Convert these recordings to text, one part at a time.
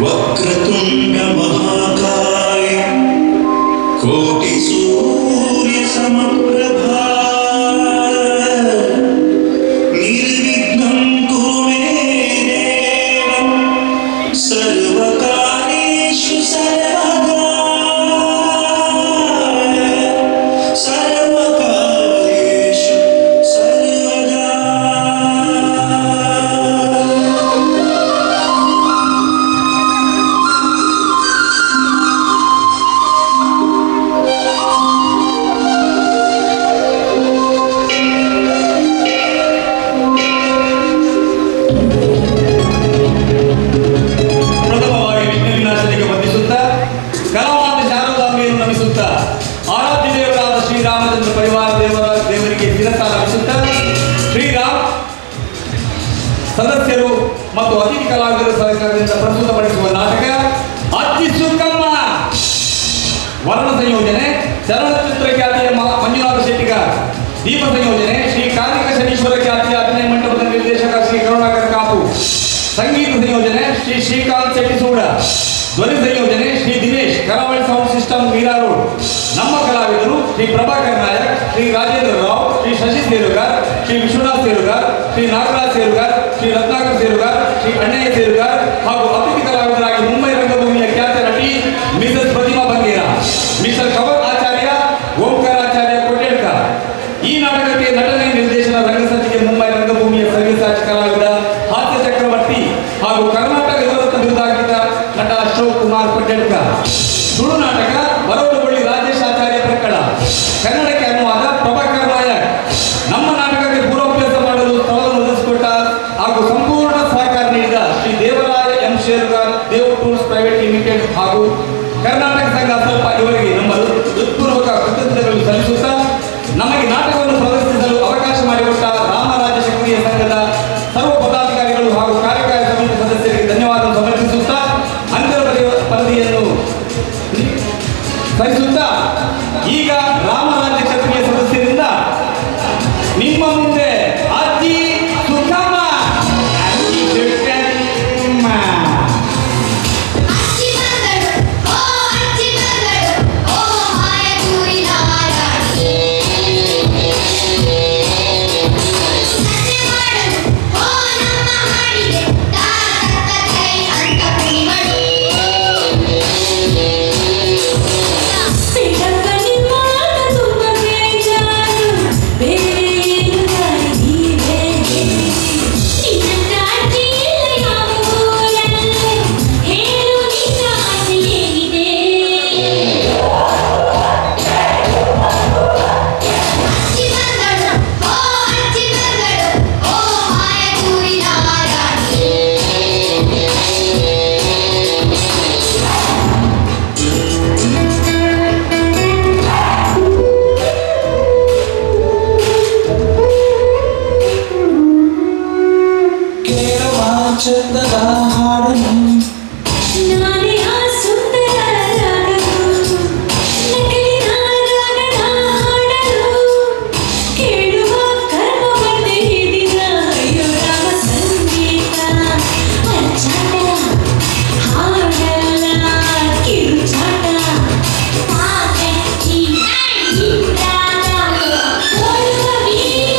वक्रतुंड महाकाय कोटि सूर्य समप्रभा निर्विघ्नं कुरु मे देव सर्वकार्येषु सर्वदा सर्वकार्येषु सर्वदा। ಸದಸ್ಯರು ಮತ್ತು ಅತಿಥಿ ಕಲಾವಿದರ ಸಹಕಾರದಿಂದ ಪ್ರಸ್ತುತಪಡಿಸುವ ನಾಟಕ ಅಜ್ಜಿ ಸುಕ್ಕಮ್ಮ. ವರ್ಣ ಸಂಯೋಜನೆ ಚಲನಚಿತ್ರ ಖ್ಯಾತಿಯ ಮಂಜುನಾಥ ಶೆಟ್ಟಿಗಾರ್. ದೀಪ ಸಂಯೋಜನೆ ಶ್ರೀ ಕಾರ್ತಿಕ ಶನೀಶ್ವರ ಖ್ಯಾತಿಯ ಅಭಿನಯ ಮಂಟಪದ ನಿರ್ದೇಶಕ ಶ್ರೀ ಕರುಣಾಕರ್ ಕಾಪು. ಸಂಗೀತ ಸಂಯೋಜನೆ ಶ್ರೀ ಶ್ರೀಕಾಂತ್ ಶೆಟ್ಟಿಸೂಡ. ಧ್ವನಿ ಸಂಯೋಜನೆ ಶ್ರೀ ದಿನೇಶ್ ಕರಾವಳಿ ಸೌಂಡ್ ಸಿಸ್ಟಮ್ ಮೀರಾ ರೋಡ್. ನಮ್ಮ ಕಲಾವಿದರು ಶ್ರೀ ಪ್ರಭಾಕರ್ ನಾಯಕ್, ಶ್ರೀ ರಾಜೇಂದ್ರ ರಾವ್, ಶ್ರೀ ಶಶಿ ಸೇರುಗಾರ್, ಶ್ರೀ ವಿಶ್ವನಾಥ್ ಸೇರುಗಾರ್, ಶ್ರೀ ನಾಗರಾಜ್ ಸೇರುಗಾರ್, ಶ್ರೀ ರತ್ನಾಕರ್ ಸೇರುಗಾರ್, ಶ್ರೀ ಅಣ್ಣಯ್ಯ ಸೇರುಗಾರ್ ಹಾಗೂ ಅತಿಥಿ ಕಲಾವಿದರಾಗಿ ಮುಂಬೈ ರಂಗಭೂಮಿಯ ಖ್ಯಾತ ನಟಿ ಮಿಸಸ್ ಪ್ರತಿಮಾ ಬಂಗೇರ, ಮಿಸ್ಟರ್ ಕವರ್ ಆಚಾರ್ಯ, ಓಂಕಾರ ಆಚಾರ್ಯ ಕೊಟೇಡ್ಕರ್. ಈ ನಾಟಕಕ್ಕೆ ನಟನೆ, ನಿರ್ದೇಶನ, ರಂಗಸಜ್ಜಿಗೆ ಮುಂಬೈ ರಂಗಭೂಮಿಯ ಸರ್ವಿಸಾಚ್ ಕಲಾವಿದ ಹಾಸ್ಯ ಚಕ್ರವರ್ತಿ ಹಾಗೂ ಕರ್ನಾಟಕ ಯುವರತ್ನ ಬಿರುದಾಂಕಿತ ನಟ ಅಶೋಕ್ ಕುಮಾರ್ ಕೊಟೇಡ್ಕರ್. ತುಳು ನಾಟಕ ಬರೋಡುಬಳ್ಳಿ ರಾಜೇಶ್ ಆಚಾರ್ಯ ಪ್ರಕಟ. ಕನ್ನಡಕ್ಕೆ ಅನುವಾದ ಪ್ರಭಾಕರ್ ನಾಯಕ್. ನಮ್ಮ ನಾಟಕಕ್ಕೆ ಪೂರ್ವಾಭ್ಯಾಸ ಮಾಡಲು ಸ್ಥಳವನ್ನು ಒದಗಿಸಿಕೊಟ್ಟ ಹಾಗೂ ಸಂಪೂರ್ಣ ಸಹಕಾರ ನೀಡಿದ Shri Devaraya M Sherugar, Dev tours private limited ಹಾಗೂ ಕರ್ನಾಟಕ ಸಂಘ ಸ್ವಲ್ಪ ಇವರಿಗೆ ನಮ್ಮ ಹೃತ್ಪೂರ್ವಕ ಕೃತಜ್ಞತೆಗಳು ಸಲ್ಲಿಸುತ್ತಾ, ನಮಗೆ ನಾಟಕವನ್ನು ಪ್ರದರ್ಶಿಸಲು ಅವಕಾಶ ಮಾಡಿಕೊಟ್ಟ ರಾಮರಾಜ ಶಕ್ತಿಯ ಸಂಘದ ಸರ್ವ ಪದಾಧಿಕಾರಿಗಳು ಹಾಗೂ ಕಾರ್ಯಕಾರಿ ಸಮಿತಿ ಸದಸ್ಯರಿಗೆ ಧನ್ಯವಾದ ಸಮರ್ಪಿಸುತ್ತಾ, ಅಂತರ ಪರದಿಯನ್ನು ಸಲ್ಲಿಸುತ್ತಾ ಈಗ ರಾಮರಾಜ್ಯ ಕ್ಷತ್ರಿಯ ಸದಸ್ಯರಿಂದ ನಿಮ್ಮ ಮುಂದೆ ಅಜ್ಜಿ ಸುಕ್ಕಮ್ಮ. ಅಜ್ಜಿ ಸುಕ್ಕಮ್ಮ. ಚಂದದ ಹಾಡನು ನಾನೇ ಆ ಸುಂದರ ರಾಗವು ನಕಲಿನ ರಾಗದ ಹಾಡಲು ಕೇಳುವ ಕರ್ಮ ಬಂದೆ ಹಿಡಿದ ಅಯ್ಯೋ ರಾಮ ಸಂಗೀತ ಅಚ್ಚಾಟ ಹಾಡಲ್ಲ ಕಿರುಚಾಟ ಮಾತೆ ಈ ರಾಗ ಓಡುವ ವೀರ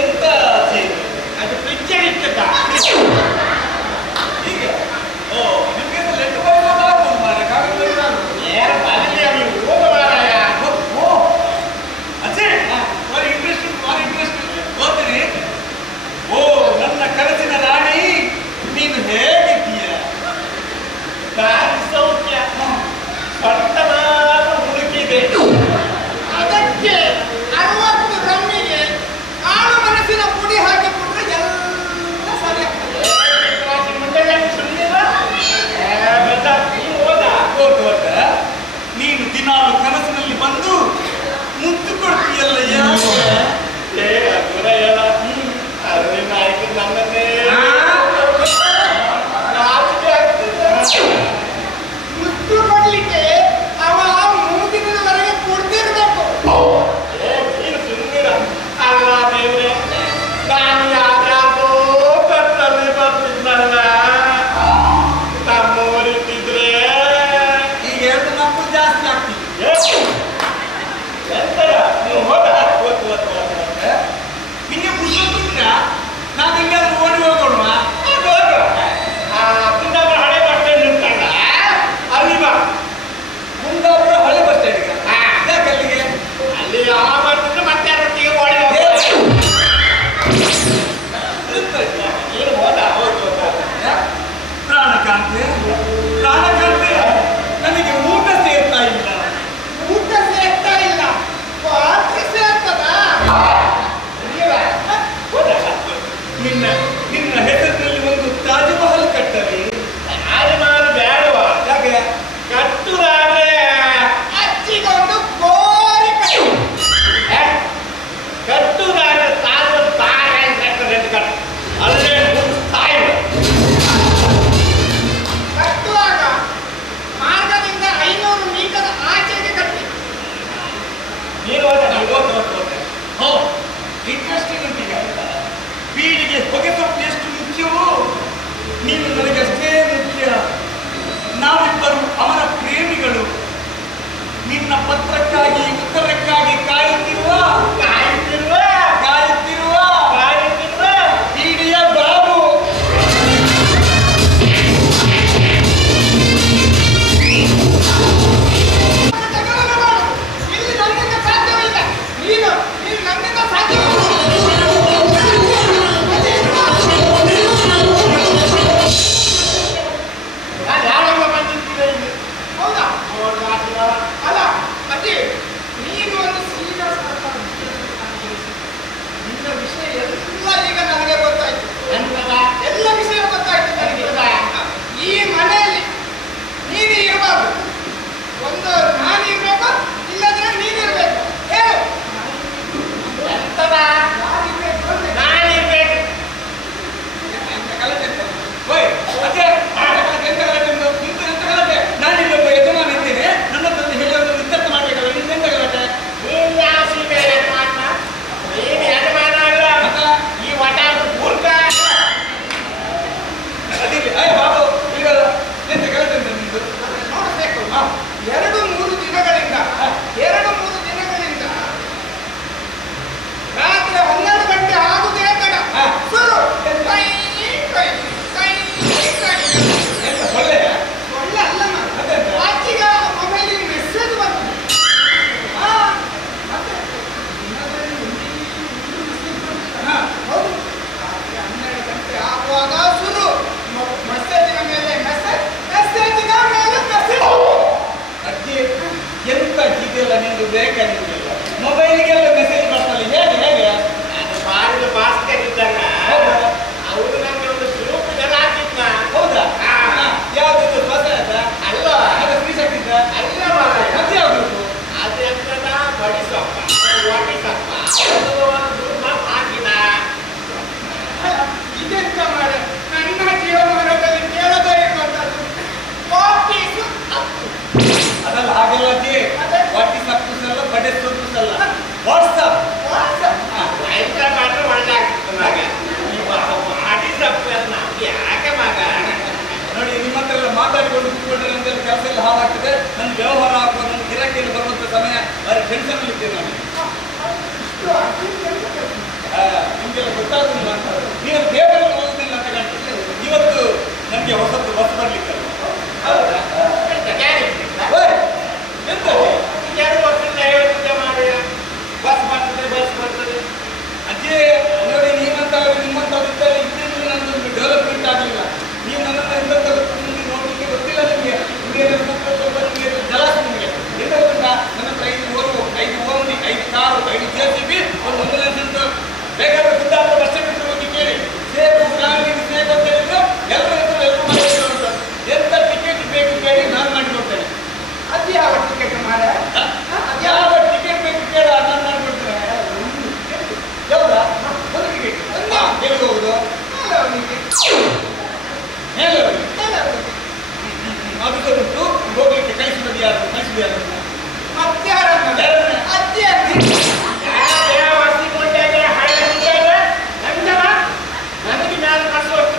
ಎಂತ ಅದು ಪಿಕ್ಚರ್ ಇಟ್ಟಕ್ಕ ಹೀಗೆ ಓ ನಿಮಗೆ ಲೆಟ್ ಬರೋದು ಮಾರೆ ಕಾಗದ ಯಾರು ಬರಲಿ ನೀವು ಹೋಗ ಮಾರಾಯ ಓ ಅಜ್ಜಿ ಭಾರಿ ಇಂಟ್ರೆಸ್ಟಿಂಗ್ ಓದ್ತೀನಿ ಓ ನನ್ನ ಕನಸಿನ ರಾಣಿ ನೀನು ಹೇಗಿದ್ದೀಯ ನಾನು ಸೌಖ್ಯ ಪಟ್ಟಣದ ಹುಡುಕಿದೆ ಅದಕ್ಕೆ 60 ರಮ್ಮಿಗೆ ಕಾಳು ಮನಸ್ಸಿನ ಪುಡಿ ಹಾಕಿಕೊಂಡ್ರೆ ಎಲ್ಲ ಸರಿ ಆಗ್ತದೆ ನೀನು ದಿನಾಲು ಕನಸಿನಲ್ಲಿ ಬಂದು ಮುತ್ತು ಕೊಡ್ತೀಯಲ್ಲ ನನ್ನನ್ನೇ ಮುತ್ತು ಕೊಡ್ಲಿಕ್ಕೆ ಅವ 3 ದಿನದವರೆಗೆ ಕೊಡ್ತಿರ್ಬೇಕು ನೀನು ಸುಂದರ ಅಲ್ಲ ದೇವ್ರೆ ನಾನು ಯಾವ್ಯಾವುದೋ ಕತ್ತಲ್ಲಿ ಬರ್ತಿದ್ನಲ್ಲ ತಮ್ಮೂರಿಟ್ಟಿದ್ರೆ ಈಗ 2 ಮಕ್ಕಳು ಜಾಸ್ತಿ ಆಗ್ತಿದೆ ಎಂತರ ನೀವು ಹೋದ ನಿಮಗೆ ಪುರುಷ ನಾನು ಹಿಂಗಾದ್ರೂ ಓಡಿ ಹೋಗೋಣ ಕುಂದಾಪುರ ಹಳೆ ಬಸ್ ಸ್ಟ್ಯಾಂಡ್ ಉಂಟಲ್ಲ ಅಲ್ಲಿ ಬಾ ಕುಂದಾಪುರ ಹಳೆ ಬಸ್ ಸ್ಟ್ಯಾಂಡ್ ಯಾಕೆ ಅಲ್ಲಿಗೆ ಅಲ್ಲಿ ಯಾವ ಬರ್ತಿದ್ರೆ ಮತ್ತೆ ಅದರೊಟ್ಟಿಗೆ ಓಡಿ ಏನು ಹೋದ ಪ್ರಾಣಕಾಂತೆ ನನಗೆ ಊಟ ಸೇರ್ತಾ ಇಲ್ಲ ಪಾತ್ರೆ ಸೇರ್ತದ ನಿನ್ನ ಹೆಸರಿನಲ್ಲಿ ಒಂದು ತಾಜ್ ಮಹಲ್ ಕಟ್ಟಲಿ ತಾಜ್ ಮಹಲ್ ಬೇಡವಾ ಯಾಕೆ ಕಟ್ಟುದಾದ್ರೆ ಅಚ್ಚಿಗೊಂದು ಕೋರಿ ಕಟ್ಟುದಾದ್ರೆ ತಾಜ್ ತಾಯಿ ಕಟ್ಟು ಅಲ್ಲೇ ತಾಯಿ ಕಟ್ಟುವಾಗ ಮಾರ್ಗದಿಂದ 500 ಮೀಟರ್ ಆಚೆಗೆ ಕಟ್ಟಿ ನೀನು ಹೋ ಇಂಟ್ರೆಸ್ಟಿಂಗ್ ಉಂಟೀಗ ಬೀಡಿಗೆ ಹೊಗೆ ತೊಟ್ಟು ಎಷ್ಟು ಮುಖ್ಯವೋ ನೀನು ನನಗಷ್ಟೇ ಮುಖ್ಯ ನಾವಿಬ್ಬರು ಅವನ ಪ್ರೇಮಿಗಳು ನಿನ್ನ ಪತ್ರಕ್ಕಾಗಿ ಉತ್ತರಕ್ಕಾಗಿ ಕಾಯುತ್ತಿರುವ ಬೀಡಿಯ ಬಾಬು ಇಲ್ಲಿ ನನ್ನಿಂದ ಸಾಧ್ಯವಿಲ್ಲ ನೀನು ನನ್ನಿಂದ ಸಾಧ್ಯವಿಲ್ಲ ಅಲ್ಲ ಅಜ್ಜಿ ನೀನು ಒಂದು ಸೀರಿಯಸ್ ನಿನ್ನ ವಿಷಯ ಎಲ್ಲ ಈಗ ನನಗೆ ಗೊತ್ತಾಯ್ತು ಎಲ್ಲ ವಿಷಯ ಗೊತ್ತಾಯ್ತು ನನಗೆ ಈ ಮನೆಯಲ್ಲಿ ನೀನು ಇರಬಾರ್ದು ಒಂದು ನಾನು ಇರ್ಬೇಕು ಇಲ್ಲದ್ರೆ ನೀನಿರ್ಬೇಕು ಹೇಳು ಎಂತದ ನಾನಿರ್ಬೇಕು ನಾನಿಲ್ಲೊಬ್ಬ ಯಜಮಾನ ಇದ್ದೇನೆ ನನ್ನ ತಂದೆ ಹೇಳೋದು ಇತ್ಯರ್ಥ ಮಾಡ್ಬೇಕಲ್ಲ ನಿನ್ನೆಂತ ಗಲಾಟೆ ನೀನು ಯಾವ ಸೀಮೆ ಯಜಮಾನ ನೀನು ಯಜಮಾನ ಅಲ್ಲ ಈ ವಟ ಮೂರ್ಖ ಅಯ್ಯ ಬಾಬು ಈಗ ಎಂತ ಗಲಾಟೆ ಅಂತ ನಿಂದು ನೋಡಬೇಕು 2-3 ದಿನಗಳಿಂದ ರಾತ್ರಿ 12 ಗಂಟೆ ಆಗುದೇ ತಡ ಶುರು ಕೈ ಎಂತ ಸೊಳ್ಳೆ ಅಲ್ಲ ಆಚೆಗೆ ಮೊಬೈಲಿಗೆ ಮೆಸೇಜ್ ಬಂತು ಹೌದು ರಾತ್ರಿ 12 ಗಂಟೆ ಆಗುವಾಗ ಶುರು ಮೆಸೇಜಿನ ಮೇಲೆ ಮೆಸೇಜಿನ ಮೇಲೆ ಮೆಸೇಜ್ ಅಜ್ಜಿ ಎಂತ ಹೀಗೆಲ್ಲ ನಿಮ್ದು ಬೇಕಾ ನಿಮಗೆಲ್ಲ ಮೊಬೈಲಿಗೆಲ್ಲ ಮೆಸೇಜ್ ಬರ್ತಲ್ಲ ಹೇಗೆ ಅದು ಬಾರಿದ ಭಾಸ್ಕರ್ ಇದ್ದಾನ ಅವರು ನನಗೆ ಒಂದು ಗ್ರೂಪ್ ಜನ ಹಾಕಿದ್ನ ಹೌದಾ ಯಾವ್ದು ಹೊಸ ಅಲ್ಲ ಅದು ಫ್ರೀಸಕ್ಕಿದ್ದ ಅಲ್ಲ ಮತ್ತೆ ಯಾವ ಗ್ರೂಪ್ ಅದು ಎಂತದ ಬಡಿಸಪ್ಪ ಗ್ರೂಪ್ ಹಾಕಿದ ಇದೆಂತ ಮಾಡ ನನ್ನ ಜೀವಮಾನದಲ್ಲಿ ಕೇಳದೇ ಇರುವಂತದ್ದು ಅದಲ್ಲ ಹಾಗೆಲ್ಲ ವಾಟ್ಸ್ ಅಲ್ಲ ಬಡೆ ಸಲ್ಲ ವಾಟ್ಸಪ್ ಮಾತ್ರ ಒಳ್ಳೆ ಆಗ್ತಿತ್ತು ಮಗ ಯಾಕೆ ಮಗ ನೋಡಿ ನಿಮ್ಮ ಹತ್ರ ಎಲ್ಲ ಮಾತಾಡಿಕೊಂಡು ಕೂತ್ಕೊಂಡ್ರೆ ನಮ್ಗೆಲ್ಲ ಕೆಲಸ ಎಲ್ಲ ಹಾಳಾಗ್ತದೆ ನನ್ನ ವ್ಯವಹಾರ ಆಗುವ ನನ್ನ ಗಿರಾಕಿಯಲ್ಲಿ ಬರುವಂತ ಸಮಯ ಭಾರಿ ಟೆನ್ಷನ್ ಅಲ್ಲಿ ಇದ್ದೇನೆ ನಾನು ಅದು ಹೋಗ್ಲಿಕ್ಕೆ ಕಳಿಸಿದ ಯಾರು ನನಗೆ ನಾನು ಕಳಿಸುವಷ್ಟು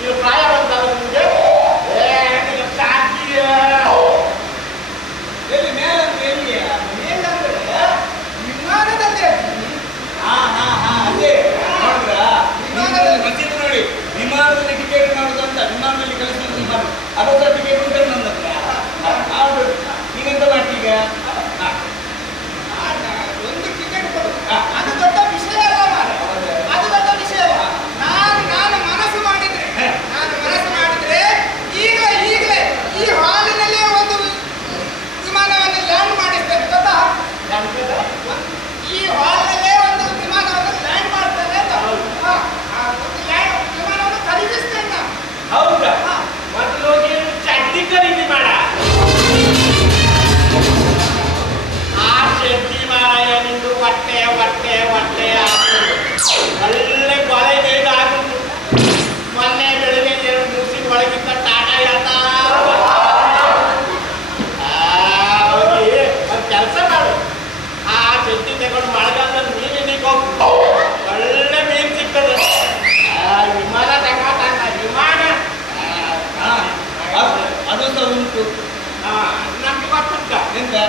ನೀವು ಪ್ರಾಯ ಬಂದಾಗ ನಿಮಗೆ ಎಲ್ಲಿ ಮೇಲಂದ್ರೆ ಎಲ್ಲಿ ಮೇಲಂದ್ರೆ ವಿಮಾನದಲ್ಲೇ ಅದೇ ನೋಡಿದ್ರ ವಿಮಾನದಲ್ಲಿ ನೋಡಿ ವಿಮಾನದಲ್ಲಿ ಟಿಕೆಟ್ ಮಾಡುದು ಅಂತ ವಿಮಾನದಲ್ಲಿ ಕಳಿಸಿದ್ರು ವಿಮಾನ ಅದರ ಟಿಕೆಟ್ ಉಂಟು ನನ್ನ ಹತ್ರ ಹೌದು ನೀವೆಂತ ಮಾಡ್ತೀಗ ಒಂದು ಟಿಕೆಟ್ ಕೊಡು ಅದು ದೊಡ್ಡ ವಿಷಯ ಅಲ್ಲ ಮಾರೆ ಅದು ದೊಡ್ಡ ವಿಷಯ ಅಲ್ಲ ನಾನು ಮನಸ್ಸು ಮಾಡಿದ್ರೆ ಈಗಲೇ ಈ ಹಾಲಿನಲ್ಲೇ ಒಂದು ವಿಮಾನವನ್ನು ಲ್ಯಾಂಡ್ ಮಾಡಿಸ್ತೇನೆ ಗೊತ್ತಾ ಈ ಹಾಲ್ನಲ್ಲೇ ಒಂದು ವಿಮಾನವನ್ನು ಲ್ಯಾಂಡ್ ಮಾಡ್ತೇನೆ ಅಂತ ವಿಮಾನವನ್ನು ಖರೀದಿಸ್ತೇನೆ ನಾನು ಹೌದಾ ಮೊದಲು ಹೋಗಿ ಚಡ್ಡಿ ಖರೀದಿ ಮಾಡ ಆ ಚಡ್ಡಿ ಮಾರಾಯ ನಿಂದು ಹೊಟ್ಟೆ ಒಳ್ಳೆ ಕೊಲೆ ಬೇಗ ಆಗುತ್ತು ಮೊನ್ನೆ ಬೆಳಿಗ್ಗೆ ಮುಗಿಸಿ ಒಳಗಿದ್ದ ಟಾಟಾ ಯಾತಾ ಒಂದು ಕೆಲಸ ಮಾಡು ಆ ಚಡ್ಡಿ ತಗೊಂಡು ಮಳೆಗಾಲದಲ್ಲಿ ಮೀನಿಗೆ ಹೋಗು ಒಳ್ಳೆ ಮೀನು ಸಿಗ್ತದೆ ವಿಮಾನ ತಗೋತಾನ ವಿಮಾನ ಅದು ಸಹ ಉಂಟು ನಮ್ಗೆ ಗೊತ್ತುಂಟ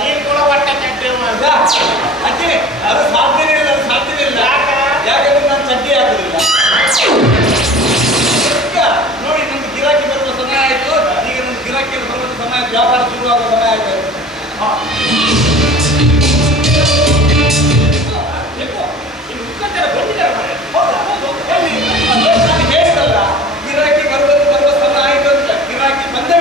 ನೀನು ಕೂಡ ಹೊಟ್ಟೆ ಚಡ್ಡಿ ಅಜ್ಜಿ ಅದು ಸಾಧ್ಯನೇ ಇಲ್ಲ ಯಾಕಂದ್ರೆ ನಾನು ಚಡ್ಡಿ ಹಾಕುದಿಲ್ಲ ನೋಡಿ ನಮ್ಗೆ ಗಿರಾಕಿ ಬರುವ ಸಮಯ ಆಯ್ತು ಈಗ ನಮ್ಗೆ ಗಿರಾಕಿ ಬರುವ ಸಮಯ ವ್ಯಾಪಾರ ಶುರುವಾಗುವ ಸಮಯ ಆಯ್ತು ಹೇಳಿದಲ್ಲ ಗಿರಾಕಿ ಬರುವ ಸಮಯ ಆಯ್ತು ಅಂತ ಗಿರಾಕಿ ಬಂದೇ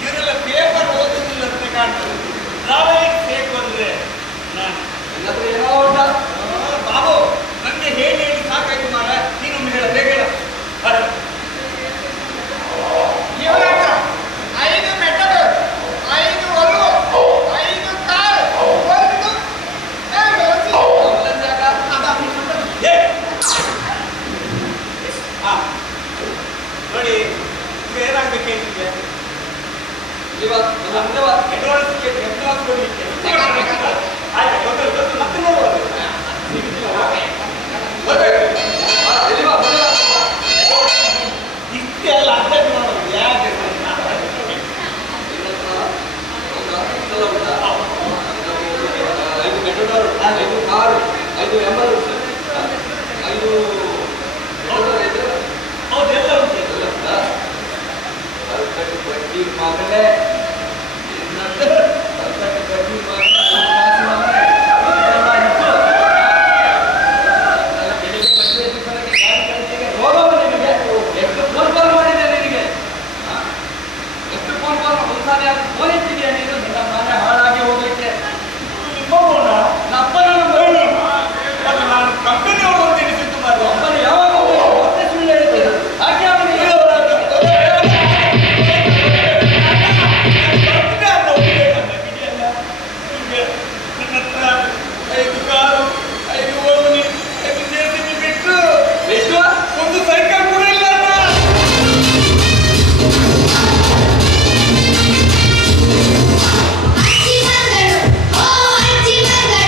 ಇವರೆಲ್ಲ ಪೇಪರ್ ಓದುದಿಲ್ಲ ಅಂತ ಕಾಣ್ತದೆ ನಾವೇ ಬೇಕು ಅಂದ್ರೆ ನನ್ನ ಏನೋ ಉಂಟ ಬಾಬು ನನಗೆ ಹೇಳಿ ಸಾಕಾಯ್ತು ಮಾರ ನೀನೊಮ್ಮೆ ಹೇಳ ಬೇಗ ಹೇಳ 5 ಮೆಟಲ್ 5 ಒಲು 5 ಕಾರ್ 1 ನೋಡಿ ಏನಾಗಬೇಕು ನಿಮಗೆ ಇವತ್ತು ಅಡ್ವಾನ್ಸ್ ಕೊಡ್ಲಿಕ್ಕೆ ಮತ್ತೆ ನೋಡುವುದು ಇಷ್ಟೆಲ್ಲ ಅರ್ಜೆಂಟ್ ಮಾಡೋದು ಯಾಕೆ 5 ಮೆಟಲ್ 5 ಕಾರ್ 5 ಎಂಬಲ್ 5 ಹೌದೆಲ್ಲ ಉಂಟು ಬಡ್ಡಿ ಮಗಲೇ ಎಷ್ಟು ಫೋನ್ ಕಾಲ್ ಮಾಡಿದೆ ನಿನಗೆ ಎಷ್ಟು ಫೋನ್ ಕಾಲ್ ಒಂದ್ಸಾರಿ ಅದು ಫೋನ್ ಇಟ್ಟಿದೆಯಾ ನೀನು ನಿನ್ನ ಮನೆ ಹಾಳಾಗಿ ಹೋಗ್ಲಿಕ್ಕೆ ಅಪ್ಪನ ನಾನು ಕಂಪನಿ ಅವರು ತಿಳಿಸಿದ್ದು ಮಾರು ಅಪ್ಪನ ಯಾವಾಗ ಮತ್ತೆ ಸುಳ್ಳು ಹೇಳ್ತೀನಿ ಹಾಗೆ ಅವನಿಗೆ ಒಂದು ಸೈಕಲ್ ಕೂಡ ಇಲ್ಲ ಅಜ್ಜಿ ಬಂದಳು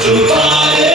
ಇಲ್ಲಿ ಗಾಡಿ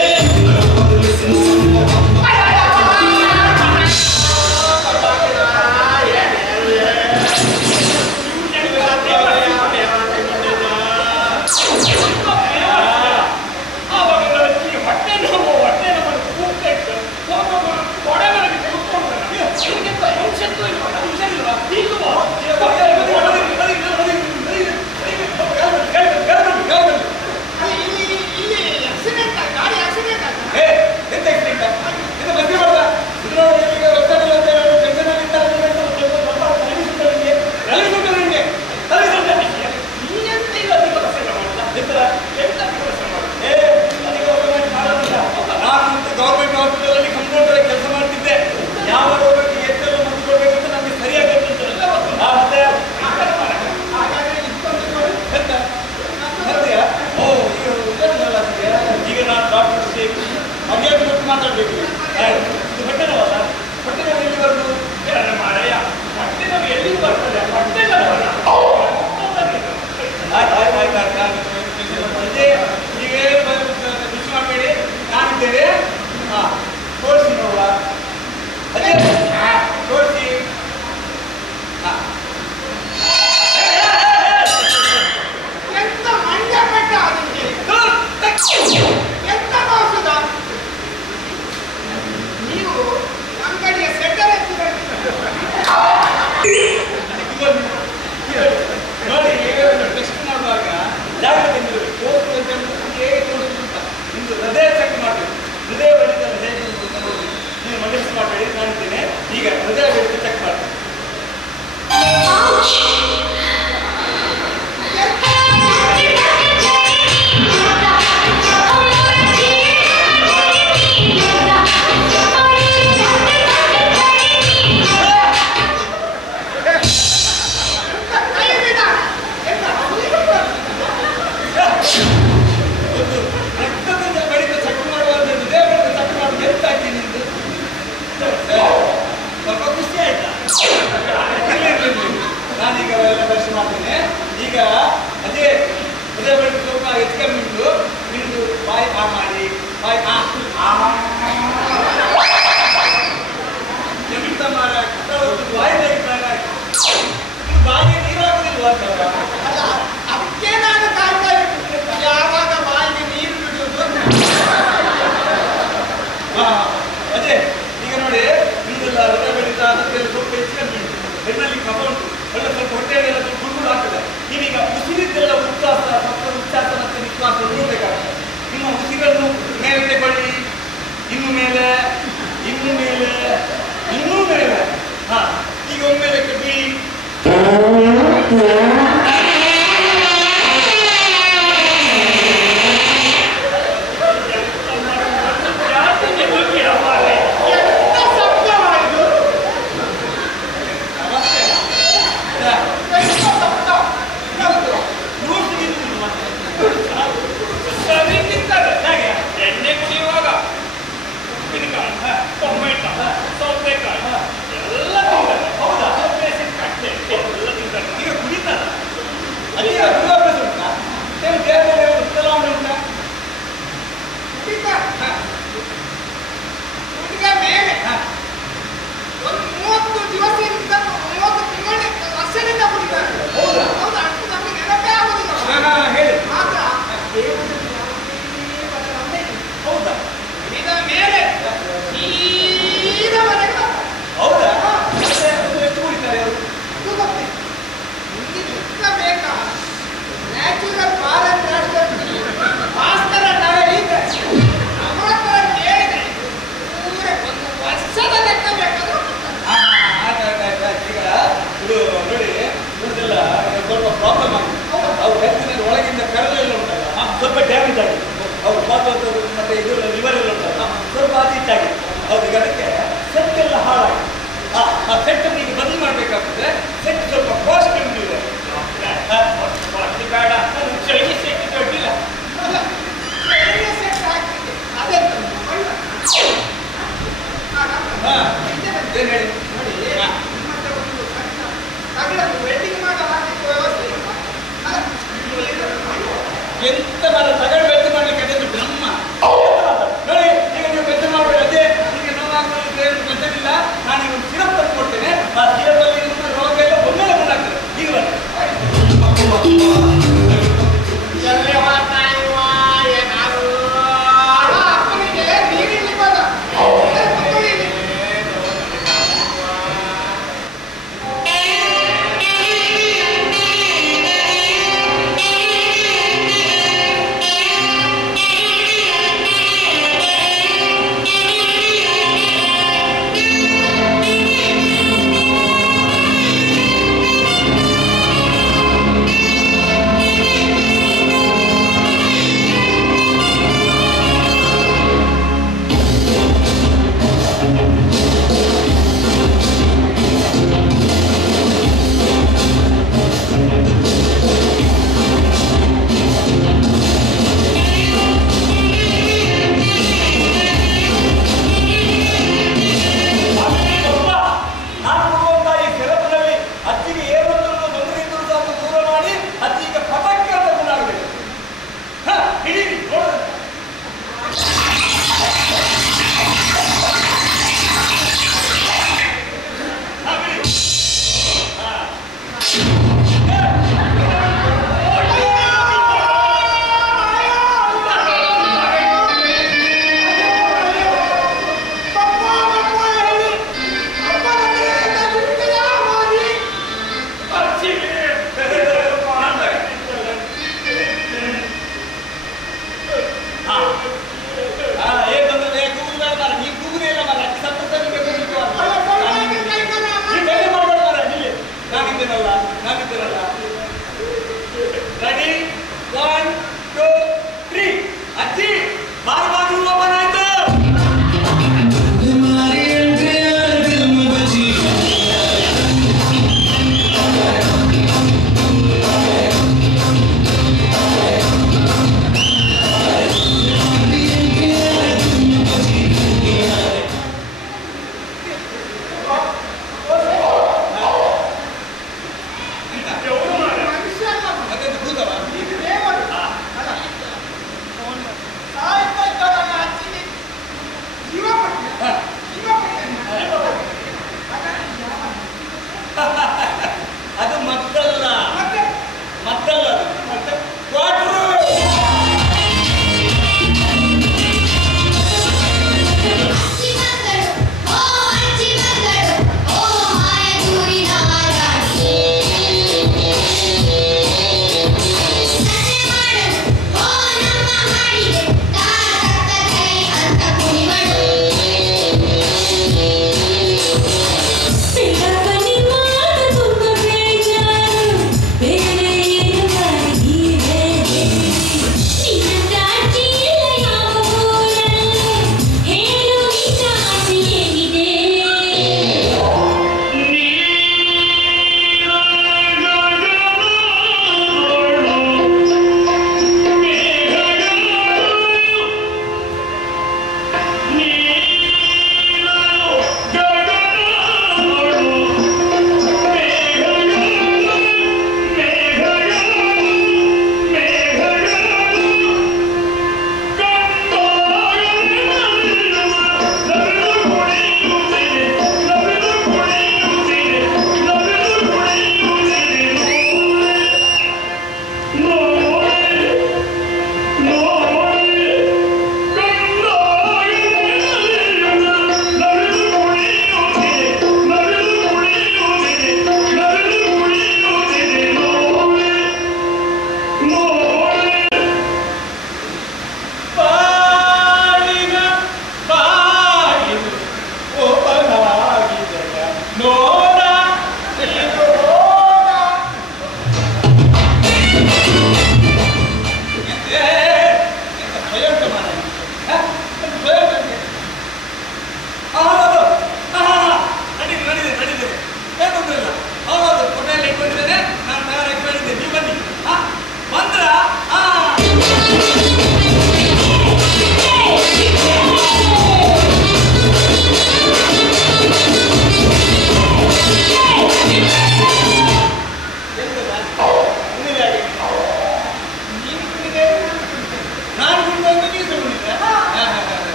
ಒಂದು ರಕ್ತದಿಂದ ಬಡಿತ ಚಕ್ರ ಮಾಡುವಂಥದ್ದು ದೇವರನ್ನು ಚಕ್ರ ಮಾಡುವುದು ಎಂತ ಆಯ್ತು ನಿಂದು ಸ್ವಲ್ಪ ಖುಷಿ ಆಯ್ತಾ? ನಾನೀಗ ಎಲ್ಲ ದರ್ಶನ ಮಾಡ್ತೇನೆ. ಈಗ ಅದೇ ಬಳಿಕ ಸ್ವಲ್ಪ ಹೆಚ್ಚು ಕಮ್ಮಿ ಉಂಟು. ನಿಂದು ಬಾಯಿ ಆ ಮಾಡಿ ಬಾಯಿ ಎಂತ ಮಾರ ಬಾಯಿ ತೆಗಿತಾಗ ಬಾಯಿಗೆ ನೀರಾಗುದಿಲ್ವ ಅಂತ ಅದಕ್ಕೆ ನಾನು ಕಾಯ್ತಾ ಇದ್ದೀನಿ ಯಾವಾಗ ಬಾಯಿಗೆ ನೀರು ಬಿಡುವುದು. ಅದೇ ಈಗ ನೋಡಿ ನಿಮ್ದೆಲ್ಲ ಹೃದಯ ಬಡಿತ ಅದಕ್ಕೆಲ್ಲ ಸ್ವಲ್ಪ ಹೆಚ್ಚು ಕಮ್ಮಿ ಉಂಟು. ಬೆನ್ನಲ್ಲಿ ಕಫ ಉಂಟು. ಒಳ್ಳೆ ಸ್ವಲ್ಪ ಹೊಟ್ಟೆಯಲ್ಲೆಲ್ಲ ಸ್ವಲ್ಪ ಗುಡ್ಗುಡು ಆಗ್ತದೆ. ನೀವೀಗ ಉಸಿರಿದ್ದೆಲ್ಲ ಉಚ್ಛ್ವಾಸ ಉಚ್ಛ್ವಾಸ ಮತ್ತು ನಿಶ್ವಾಸ ನೋಡ್ಬೇಕಾಗ್ತದೆ. ನಿಮ್ಮ ಉಸಿರನ್ನು ಮೇಲೆ ತಗೊಳ್ಳಿ, ಇನ್ನು ಮೇಲೆ ಇನ್ನೂ ಮೇಲೆ ಇನ್ನೂ ಮೇಲೆ. ಹಾ ಈಗ ಒಮ್ಮೆಲೆ ಬಿಡಿ. ಎಣ್ಣೆ ಕುಡಿಯುವಾಗ ಉಪ್ಪಿನಕಾಯಿ ಟೊಮೆಟೊ ಸೌತೆಕಾಯಿ ಎಲ್ಲ ತಿಂತಾರೆ. ಹೌದಾ? ಕಟ್ಟೆ ಎಲ್ಲ ತಿಂತಾರೆ. ಈಗ ಕುಡಿತಾರ ಅದೀಗ ದುರಾಭ್ಯಾಸ ಉಂಟಾ? ಏನು ದೇವರಲ್ಲಿ ಉತ್ತಲಾವಣೆ ಉಂಟಾ? ಹುಡುಗ ಮೇಲೆ ಒಂದು 30 ದಿವಸದಿಂದ 30 ತಿಂಗಳ ವರ್ಷದಿಂದ ಕುಡಿತಾರೆ. ಹೌದಾ? ಹೌದಾ? ಅಷ್ಟು ನಮಗೆ ನೆನಪೇ ಆಗುದಿಲ್ಲ. ಹೇಳಿ. ಮಾತ್ರ ದೇವರಲ್ಲಿ ಯಾವುದೇ ಬದಲಾವಣೆ ಇಲ್ಲ. ಹೌದಾ? ಕುಡಿದ ಮೇಲೆ ಸೀದಾ ಮನೆಗೆ ಬರ್ತಾರೆ. ಹೌದಾ? ಮತ್ತೆ ಎಷ್ಟು ಕುಡಿತಾರೆ ಅವರು? ಅದು ಗೊತ್ತಿಲ್ಲ. ನಿಮಗೆ ದುಃಖ ಬೇಕಾ? ನ್ಯಾಚುರಲ್ ಫಾರೆನ್ ಮಾಸ್ತರ ನಾಳೆ ಇದೆ ನಮ್ಮ ಹತ್ರ ಕೇಳಿದೆ ಪೂರ ಒಂದು ವರ್ಷದ ಲೆಕ್ಕ ಬೇಕಾದ್ರೂ ಆಯ್ತು. ಈಗ ಇದು ನೋಡಿ ಇವ್ರದ್ದೆಲ್ಲ ಸ್ವಲ್ಪ ಪ್ರಾಬ್ಲಮ್ ಆಗಿದೆ. ಅವ್ರ ಹೆಲ್ತಿನಲ್ಲಿ ಒಳಗಿಂದ ಕರಳೆಲ್ಲ ಉಂಟಲ್ಲ ಸ್ವಲ್ಪ ಡ್ಯಾಮೇಜ್ ಆಗಿದೆ. ಅವ್ರು ಮಾತಾಡೋದು ಮತ್ತೆ ಇದು ಲಿವರ್ ಎಲ್ಲ ಉಂಟಲ್ಲ ಸ್ವಲ್ಪ ಅತಿಟ್ಟಾಗಿದೆ. ಹೌದು, ಈಗ ಅದಕ್ಕೆ ಸೆಟ್ ಎಲ್ಲ ಹಾಳಾಗಿದೆ. ಆ ಸೆಟ್ ಈಗ ಬದಲು ಮಾಡಬೇಕಾಗ್ತದೆ. ಸೆಟ್ ಸ್ವಲ್ಪ ಕಾಸ್ಟ್ ಉಂಟು ಇದೆ. ಬೇಡ ಚಳಿ ಸೆಟ್ ದೊಡ್ಡಿಲ್ಲ. ಅಲ್ಲ ಬೇರೆ ಸೆಟ್ ಹಾಕಿದೆ ಅದೇ ಏನು ಹೇಳಿ ನೋಡಿ ನಿಮ್ಮತ್ರ ಒಂದು ಸಣ್ಣ ತಗಡನ್ನು ವೆಲ್ಡಿಂಗ್ ಮಾಡೋ ಹಾಕಿದ್ದು ವ್ಯವಸ್ಥೆ ಇಲ್ಲ. ಅಲ್ಲ ನೀವು ಏನಾದ್ರು ಮಾಡಿ ಎಂತ ಮರ ತಗಡು ಬೆದ್ದು ಮಾಡ್ಲಿಕ್ಕೆ ಅದನ್ನು ಬ್ರಹ್ಮ ನೋಡಿ. ಈಗ ನೀವು ಬೆದ್ದು ಮಾಡಬೇಡಿ. ಅದೇ ನಿಮಗೆ ನೋವಾಗ್ತದೆ ಗೊತ್ತಿಲ್ಲ. ನಾನೀಗ ಒಂದು ಸಿರಪ್ ತಂದು ಕೊಡ್ತೇನೆ. ಆ ಸಿರಪ್ಪಲ್ಲಿ ನಿಮ್ಮ ರೋಗ ಎಲ್ಲ ಒಮ್ಮೆಲೆ ಬಂದಾಗ್ತದೆ. ಈಗ ಬನ್ನಿ. ಎಲ್ಲೇ ಹೋಗ್ತಾ ಇರುವ ಏನಾದ್ರು ಅಪ್ಪನಿಗೆ ನೀರಿಲ್ಲಿ ಬರ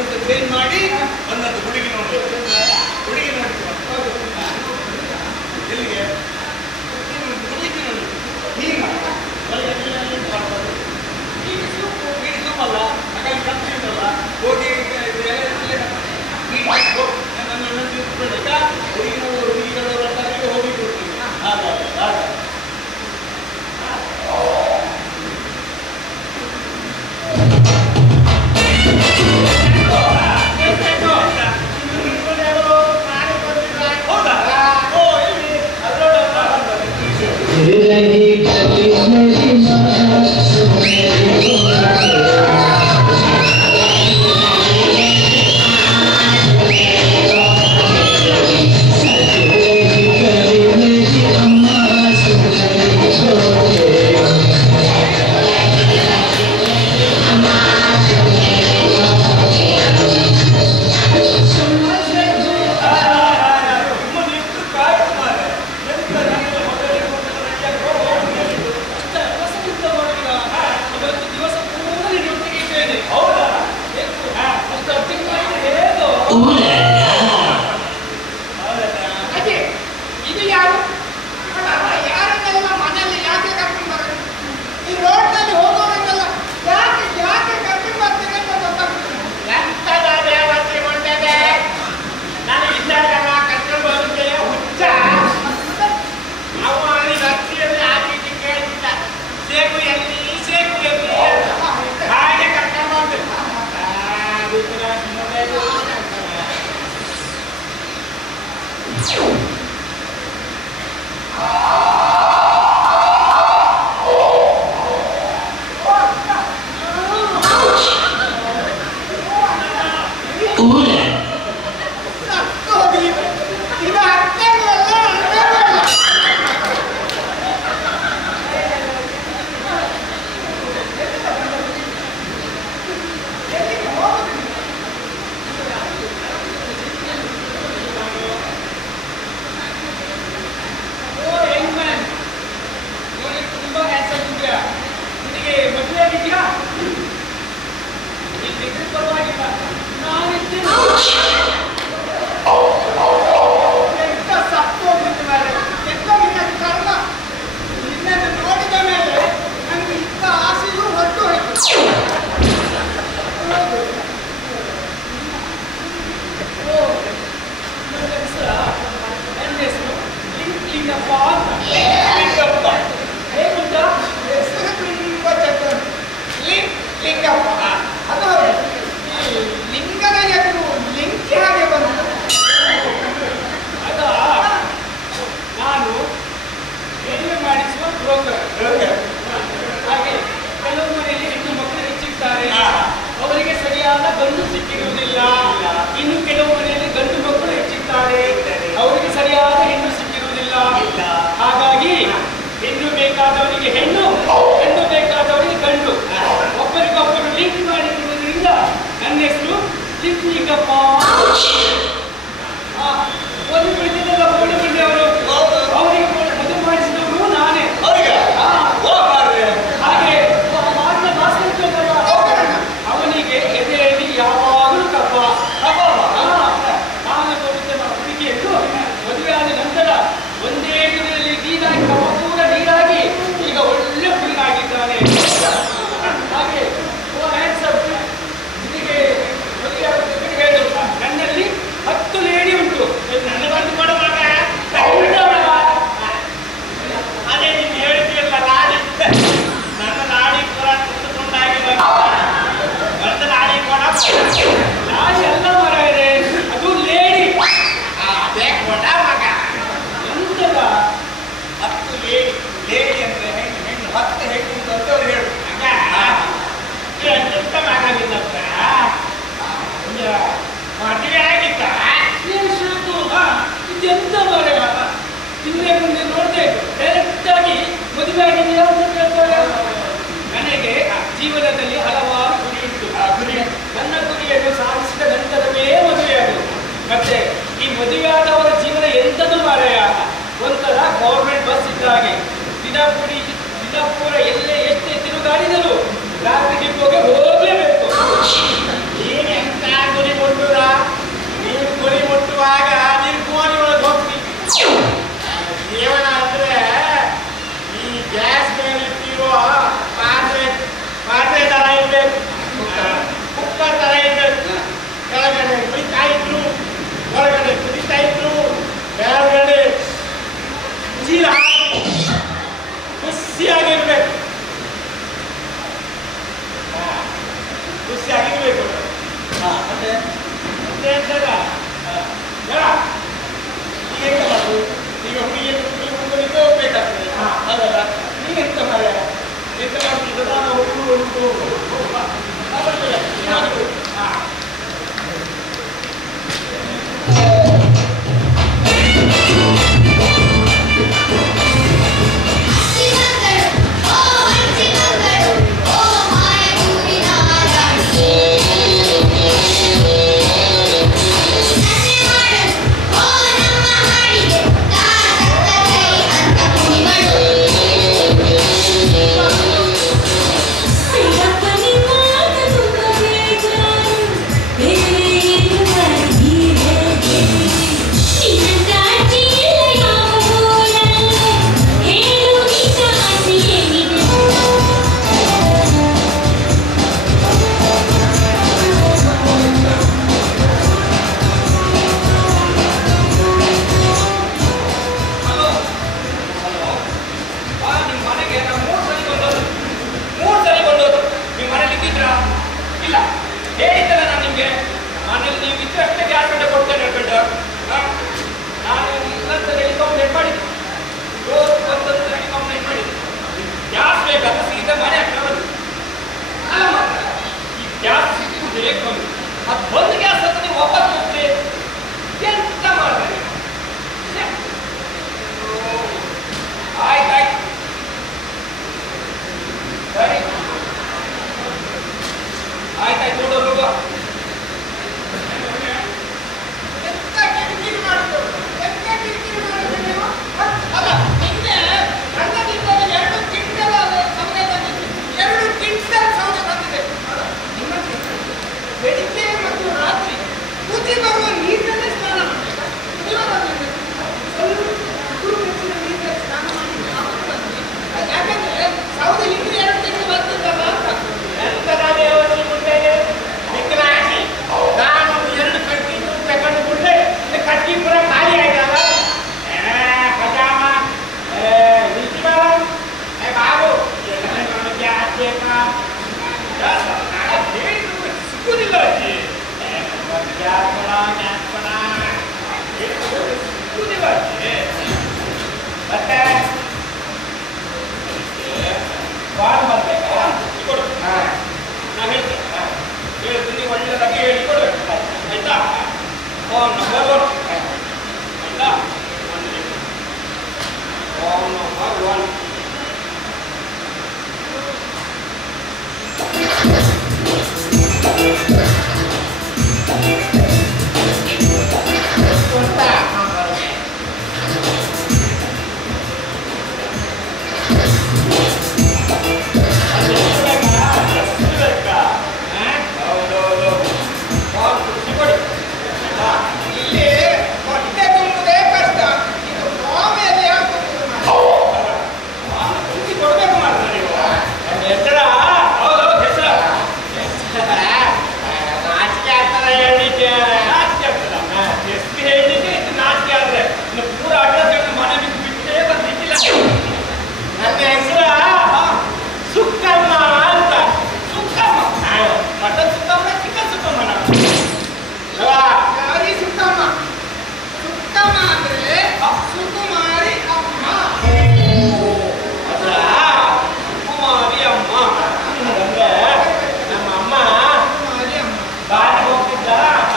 ಅದನ್ನು ಚೇಂಜ್ ಮಾಡಿ ಒಂದೊಂದು ಹುಡುಗಿ ನೋಡಿ ಹುಡುಗಿ ನೋಡಿ ಎಲ್ಲಿಗೆ ಹುಡುಗಿ ನೋಡಿ ಹೀಗೆ ಅಲ್ಲ ಹಾಗಾಗಿ ಕಲ್ತಿದ್ದಲ್ಲ ಹೋಗಿ ಹುಡುಗಿಗಳು ಹೋಗಿ ಕೊಡ್ತೀವಿ ಹಾಗಾಗಿ ಜೀವನದಲ್ಲಿ ಹಲವಾರು ಗುರಿ ಉಂಟು. ನನ್ನ ಗುರಿಯನ್ನು ಸಾಧಿಸಿದ ನಂತರವೇ ಮದುವೆಯಾಗುವುದು. ಮತ್ತೆ ಈ ಮದುವೆಯಾದವರ ಜೀವನ ಎಂಥದ್ದು ಮಾರಾಯ, ಒಂಥರ ಗೌರ್ಮೆಂಟ್ ಬಸ್ ಇದ್ದ ಹಾಗೆ. ದಿನಪೂರ ಎಲ್ಲೇ ಎಷ್ಟೇ ತಿರುಗಾಡಿದರೂ ರಾತ್ರಿ ಡಿಪೋಗೆ ಹೋಗಲೇಬೇಕು. ಎಂತ ಈಗ ಹುಡುಗಿಯನ್ನು ಹೋಗ್ಬೇಕಾಗ್ತದೆ ಅದಲ್ಲ ನೀನೆಂತ ಮಾಡ ಎಂತ ಮಾಡ್ತಿದ್ದ ನಾನು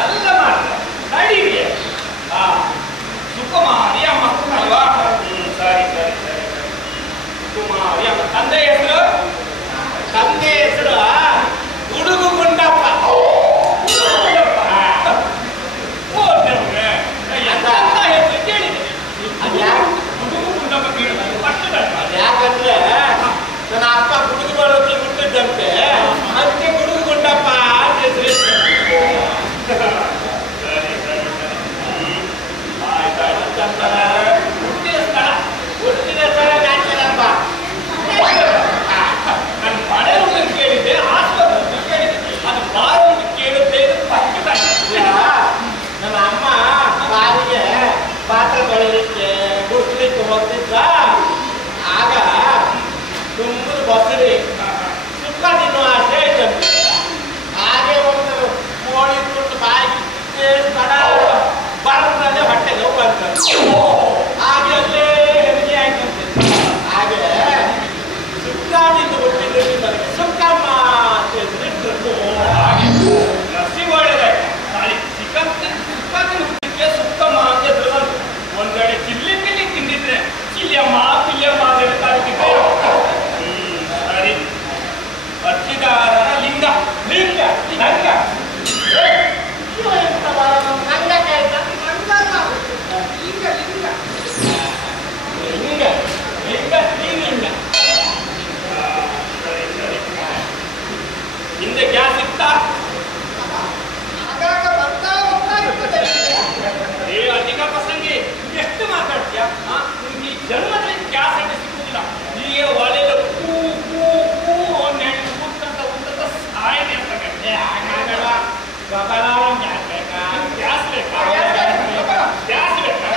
ಅಲ್ಲ ಹಾಗೆ ಅಲ್ಲೇ ಹೆರಿಗೆ ಆಯ್ತಂತೆ. ಹಾಗೆ ಸುತ್ತಾಡಿದ್ದು ಹುಟ್ಟಿದ್ರೆ ನನಗೆ ಸುಕ್ಕಮ್ಮ ಅಂತ ಹೇಳಿದ್ರೆ ಹಾಗೆ ನರ್ಸಿಂಗ್ ಒಳ್ಳೆದಾಯ್ತು. ನಾಳೆ ಚಿಕನ್ ಹುಟ್ಟಿಗೆ ಸುಕ್ಕಮ್ಮ ಅಂತ ಹೇಳಿದ್ರು. ಒಂದೆಡೆ ಚಿಲ್ಲಿ ಪಿಲ್ಲಿ ತಿಂದಿದ್ರೆ ಚಿಲ್ಲಿಯಮ್ಮ ಪಿಲ್ಲಿಯಮ್ಮ ಅಂತ ಹೇಳ್ತಾ ಸರಿ. ಅರ್ಚಿದಾರ ಲಿಂಗ ಲಿಂಗ ಲಿಂಗ ಹಿಂದೆ ಗ್ಯಾಸ್ ಇತ್ತಾ? ಅಧಿಕ ಪ್ರಸಂಗಿ ಎಷ್ಟು ಮಾತಾಡ್ತೀಯಾ? ನಿಮ್ಗೆ ಈ ಜನ್ಮದಲ್ಲಿ ಗ್ಯಾಸ್ ಅಂತ ಸಿಕ್ಕುದಿಲ್ಲ. ಈಗ ಒಲೆಯಲ್ಲಿ ಕೂ ಕೂ ಕೂ ನೆಣ್ಣು ಕೂತ್ಕಂತ ಉಂಟಂತ ಸಾಯನೆ ಅಂತ ಗ್ಯಾಸ್ ಬೇಕಾ? ಗ್ಯಾಸ್ ಬೇಕಾ? ಗ್ಯಾಸ್ ಬೇಕಾ?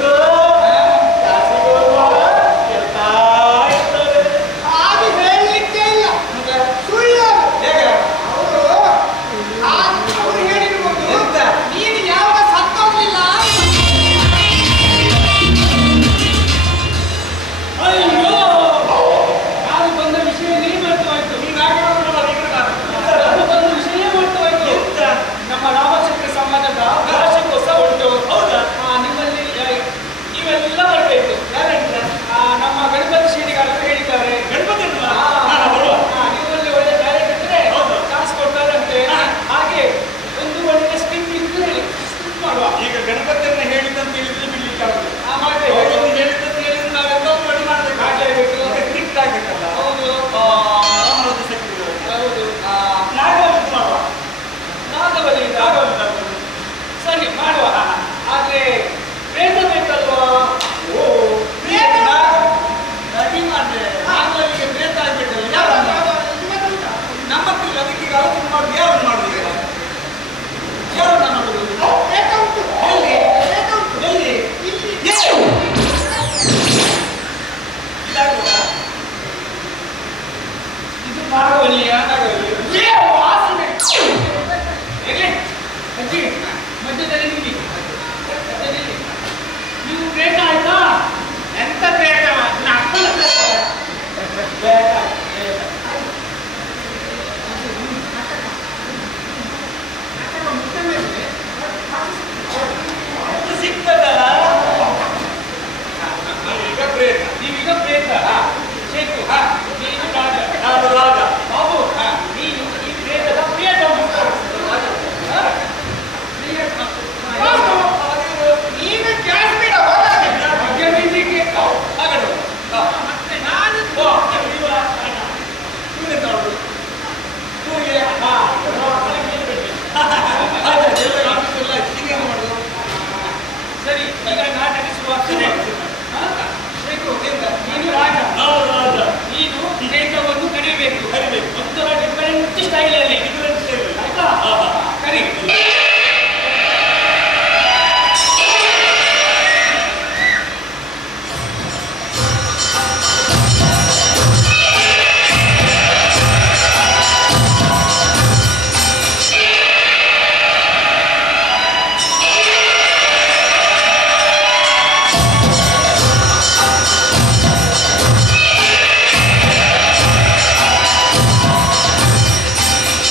Go. ಶುರುವಾಗ್ತದೆ. ಹಾ? ಬೇಕು, ನೀನು ರಾಜ, ನಾವು ರಾಜ. ನೀನು ನೇತವನ್ನು ಕಡಿಬೇಕು. ಕರಿಬೇಕು. ಒಂಥರ ಡಿಫರೆಂಟ್ ಸ್ಟೈಲಲ್ಲಿ. ಆಯ್ತಾ? ಕರಿ.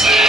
Thank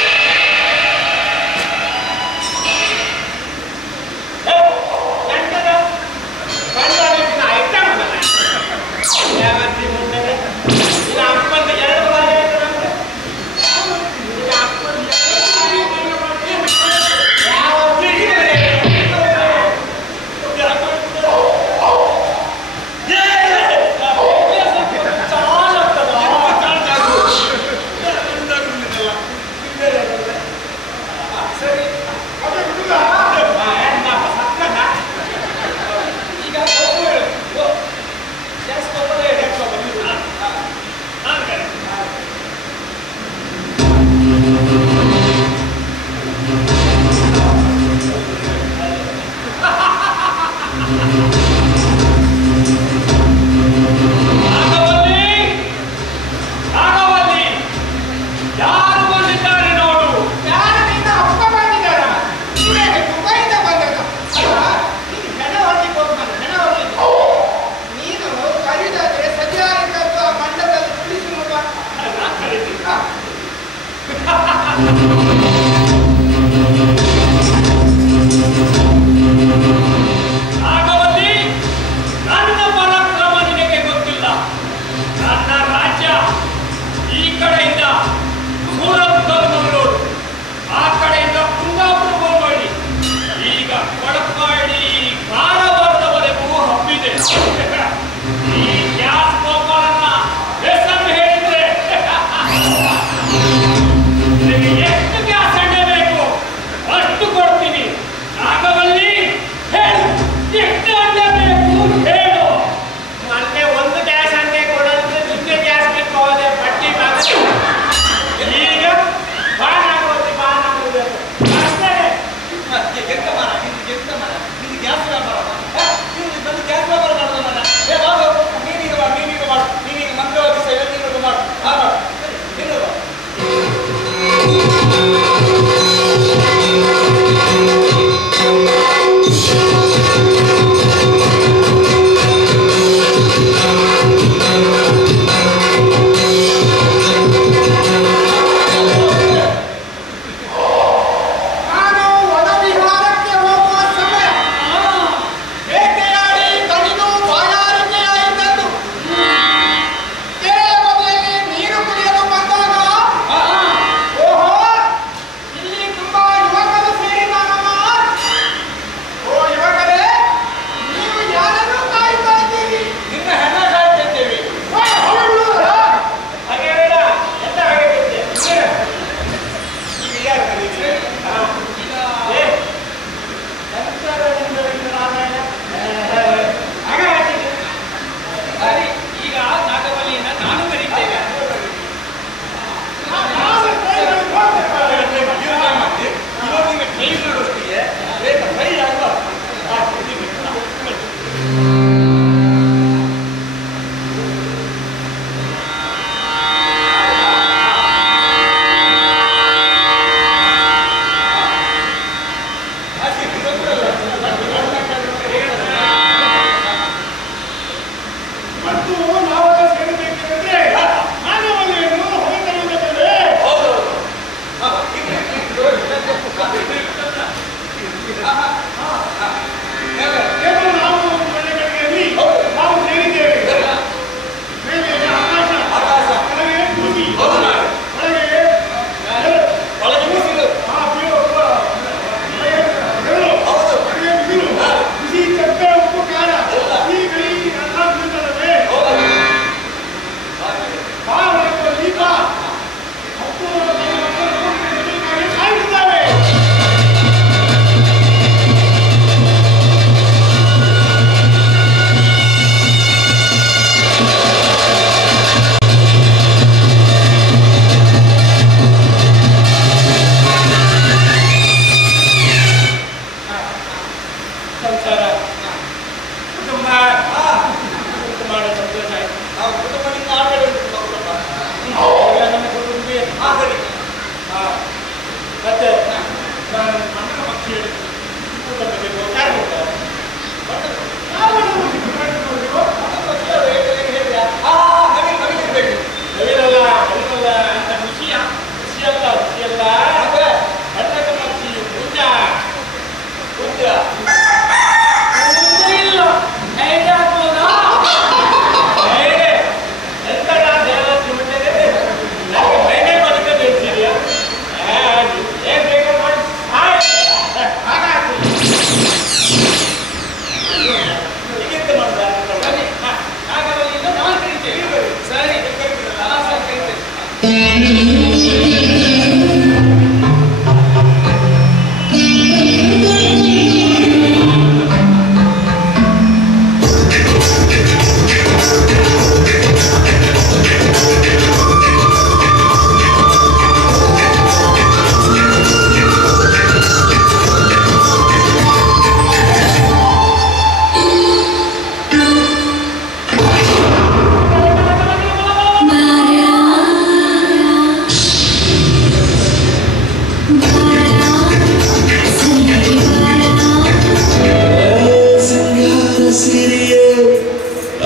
ಸಿರಿಯೇ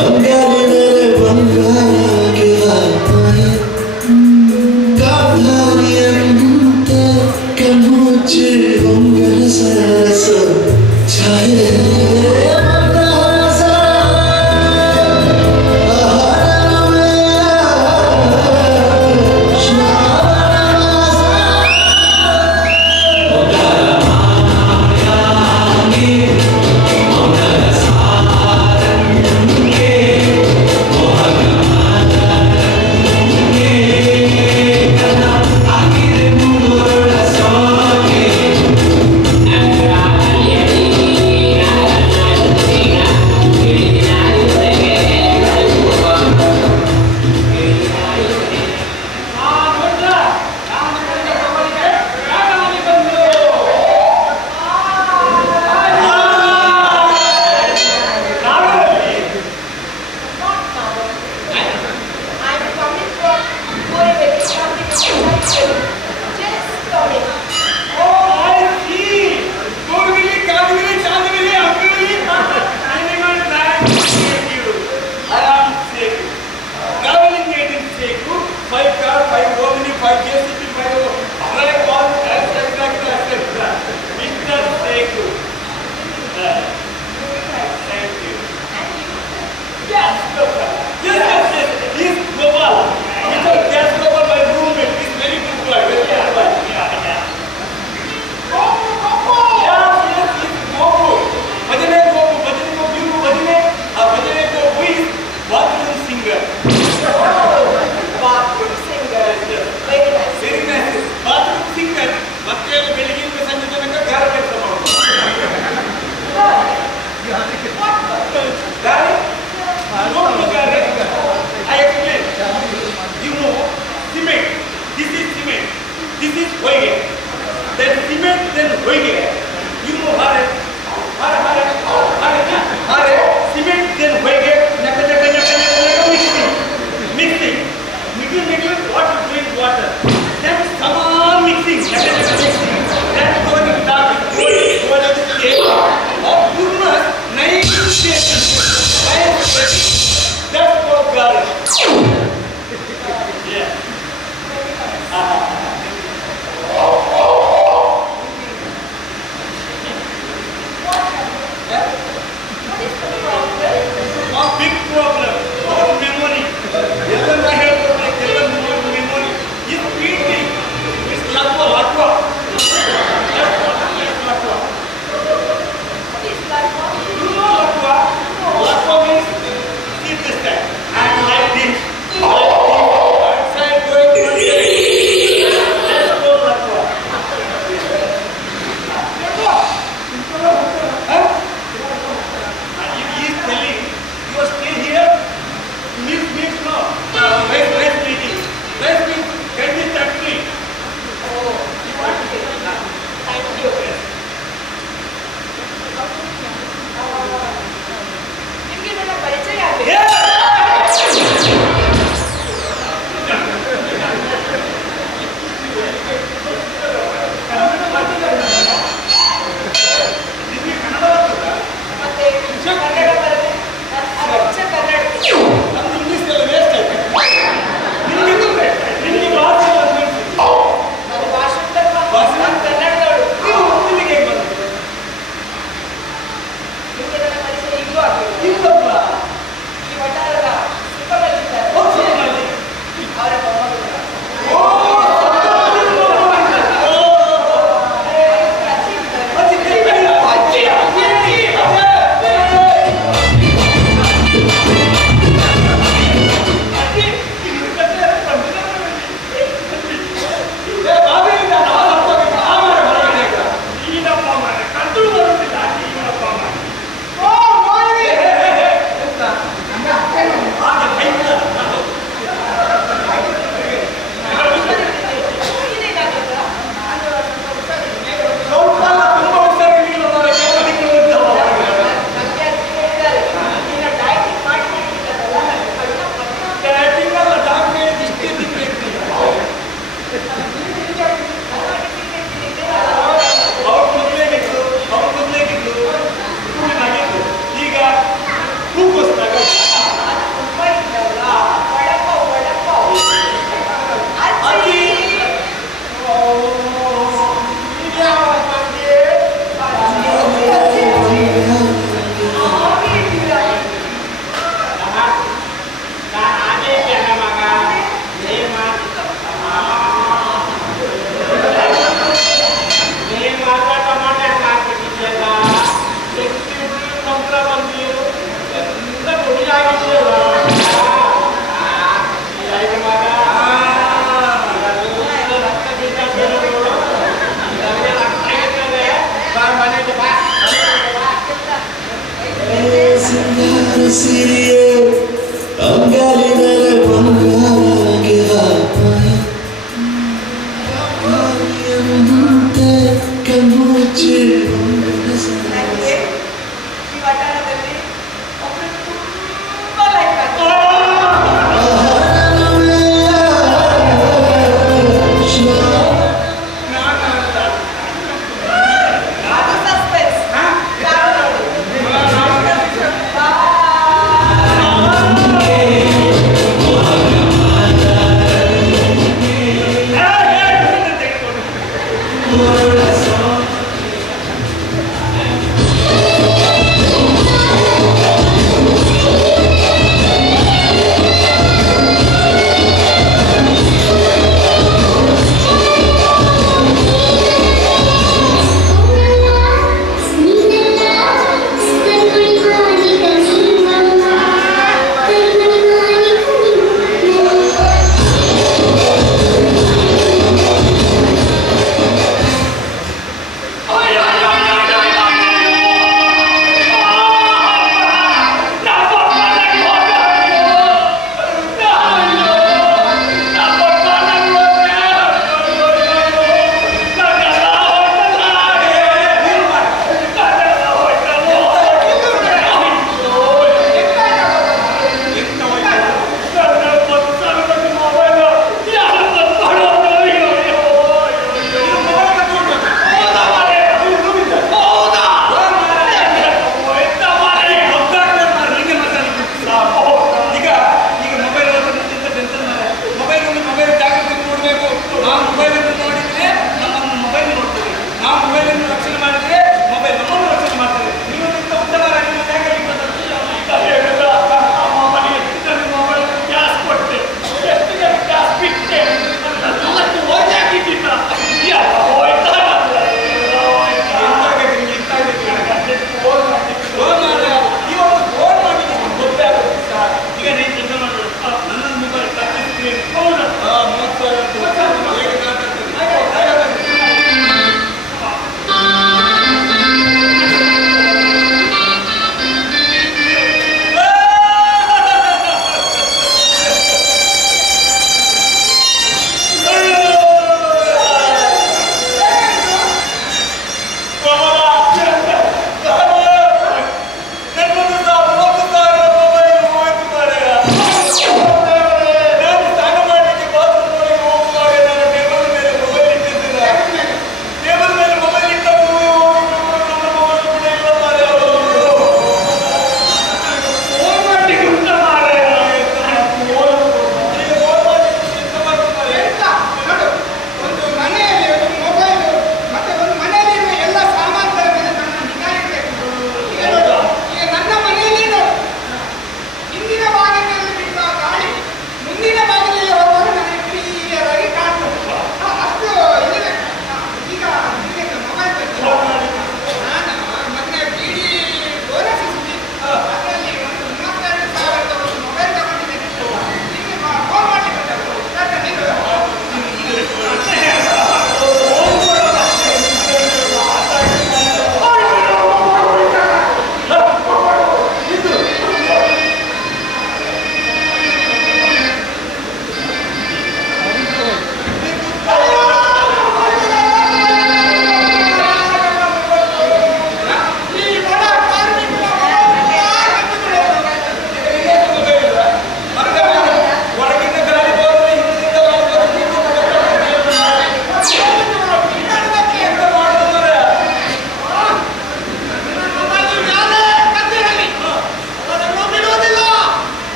ಅಂಗಾಲಿನಲೆ ಬಂಗಾರಕ್ಕೆ ಹಾಪಾಯ ಗಾಂಧಾರಿಯಂತೆ ಕಣ್ಣುಚ್ಚಿ ಹೊಂಗರ ಸರಸ ಛಾಯೆ ಸಿರಿಯೇ ಅಂಗಾಲಿನಲ್ಲಿ ಬಂಗಾರಕ್ಕೆ ಎಂತೆ ಕಣ್ಣುಚ್ಚಿ ನನಗೆ ಈ ವಟಾರದಲ್ಲಿ ಒಬ್ಬರು ತುಂಬಾ ಲೈಕ್ ಆಗ್ತಾರೆ. ಅದು ಸಸ್ಪೆನ್ಸ್. ಯಾರು ನೋಡಿ?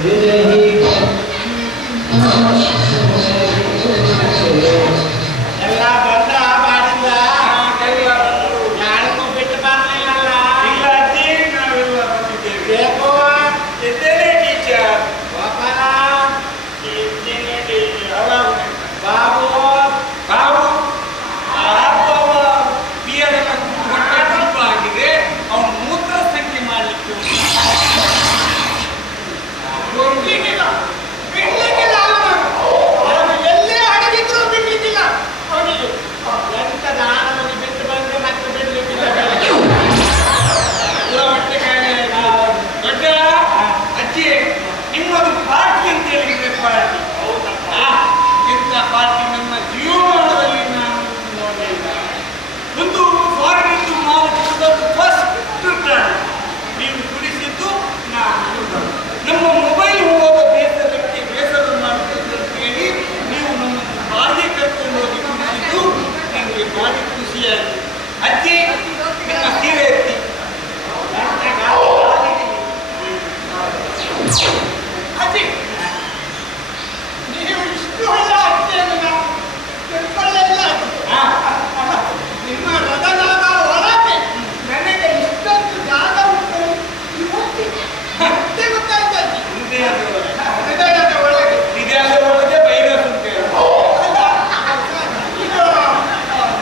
ಎಲ್ಲ ಬಂದ ಬಾಡಿಂದ ಯಾರಿಗೂ ಬಿಟ್ಟು ಬರ್ಲಿಲ್ಲ. ಇಲ್ಲ ಅಜ್ಜಿ, ನಾವೆಲ್ಲ ಬಂದಿದ್ದೇವೆ. ಬೇಕು ಎದ್ದೇಳಿ ಟೀಚರ್. ಗೋಪಾಲ, ಎದ್ದೇಳಿ ಟೀಚರ್. ಬಾಬು, ಬಾಬು ಬಿಯರ್ ಎಲ್ಲ ಹೊಟ್ಟೆ ತುಂಬ ಆಗಿದೆ. ಅವನು ಮೂತ್ರ ಸಂಖ್ಯೆ ಮಾಡಲಿಕ್ಕೆ ಬಿಡ್ಲಿಕ್ಕಿಲ್ಲ ಬಿಡ್ಲಿಕ್ಕಿಲ್ಲ ಅವನು ಎಲ್ಲೇ ಅಡಗಿದ್ರು ಬಿಡ್ಲಿಕ್ಕಿಲ್ಲ ಅವನಿಗೆ. ಎಂತ ದಾನವನ್ನು ಬಿಟ್ಟು ಬಂದ್ರೆ ಮತ್ತೆ ಬಿಡ್ಲಿಕ್ಕಿಲ್ಲ. ಎಲ್ಲ ಹೊಟ್ಟೆ ಕಾಯಿಲೆ ಆಗಿದೆ. ದೊಡ್ಡ ಅಜ್ಜಿ, ನಿಮ್ಮದು ಪಾರ್ಟಿ ಅಂತ ಹೇಳಿದ್ರೆ ಪಾರ್ಟಿ. ಹೌದಪ್ಪ, ಇಂಥ ಪಾರ್ಟಿ ನಮ್ಮ ಜೀವಮಾನದಲ್ಲಿ ನಾನು ನೋಡಲಿಲ್ಲ. ಒಂದು ಫಾರಿನಿಂದು ಮಾರುಕಟ್ಟೆದು ಫಸ್ಟ್ ಟರ್ನ್ ನೀವು ಕುಡಿಸಿದ್ದು ನಾನು. ನಮ್ಮ ಮೊಬೈಲ್ ಹೋದ ಬೇಸರಕ್ಕೆ ಬೇಸರ ಮಾಡುತ್ತದೆ ಅಂತ ಹೇಳಿ ನೀವು ನಮ್ಮನ್ನು ಬಾಡಿಗೆ ಕರ್ಕೊಂಡು ಹೋಗಿ ಕುಡಿಸಿದ್ದು ನನಗೆ ಭಾರಿ ಖುಷಿಯಾಯಿತು. ಅಜ್ಜಿ, ನಿಮ್ಮ ಸೀರೆ ಎತ್ತಿ. ಅಜ್ಜಿ, ನೀವು ಇಷ್ಟು ಒಳ್ಳೆ ಅಜ್ಜಿಯನ್ನು ನಾವು ತಿಳ್ಕೊಳ್ಳೇ ಇಲ್ಲ ಅಜ್ಜಿ. ನಿಮ್ಮ ಹೃದಯದ ಒಳಗೆ ನನಗೆ ಇಷ್ಟೊಂದು ಜಾಗ ಉಂಟು ಇವತ್ತಿಗೆ ಮತ್ತೆ ಗೊತ್ತಾಯ್ತು ಅಜ್ಜಿ. ಹೃದಯದ ಒಳಗೆ ಇದೆಲ್ಲ ಒಳಗೆ ವೈರಸ್ ಉಂಟು. ಅಲ್ಲ, ಇದು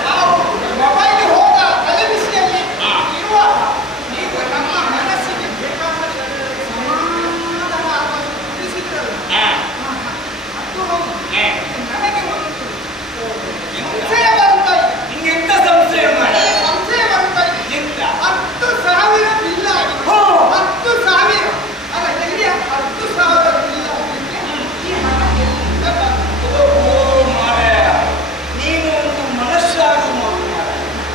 ನಾವು ಮೊಬೈಲ್ ಹೋದ ತಲೆಬಿಸಿಯಲ್ಲಿ ಇರುವಾಗ ನೀವು ನಮ್ಮ ಮನಸ್ಸಿಗೆ ಬೇಕಾದ ಸಮಾಧಾನ ಆಗುವಷ್ಟು ತಿಳಿಸಿದ್ರಲ್ಲ, ಅದು ಹೌದು. ನನಗೆ ಒಂದು ಸಂಶಯ ಬರ್ತಾ ಇದೆ. ನಿಂಗೆ ಎಂತ ಸಂಶಯ ಮಾಡಿ? ಸಂಶಯ ಬರ್ತಾ ಇದೆ. ಎಂತ? 10,000 ಬಿಲ್ ಆಗಿದೆ. ಹೋ. 10,000 ಅಲ್ಲ, ಎಲ್ಲಿ 10,000 ಬಿಲ್ ಆಗಲಿಕ್ಕೆ ಈ ಹಣ ಎಲ್ಲಿಂದ ಬಂತು? ಓ ಮಾರಾಯ, ನೀನು ಒಂದು ಮನಸ್ಸಾಗು ಮಾರಾಯ.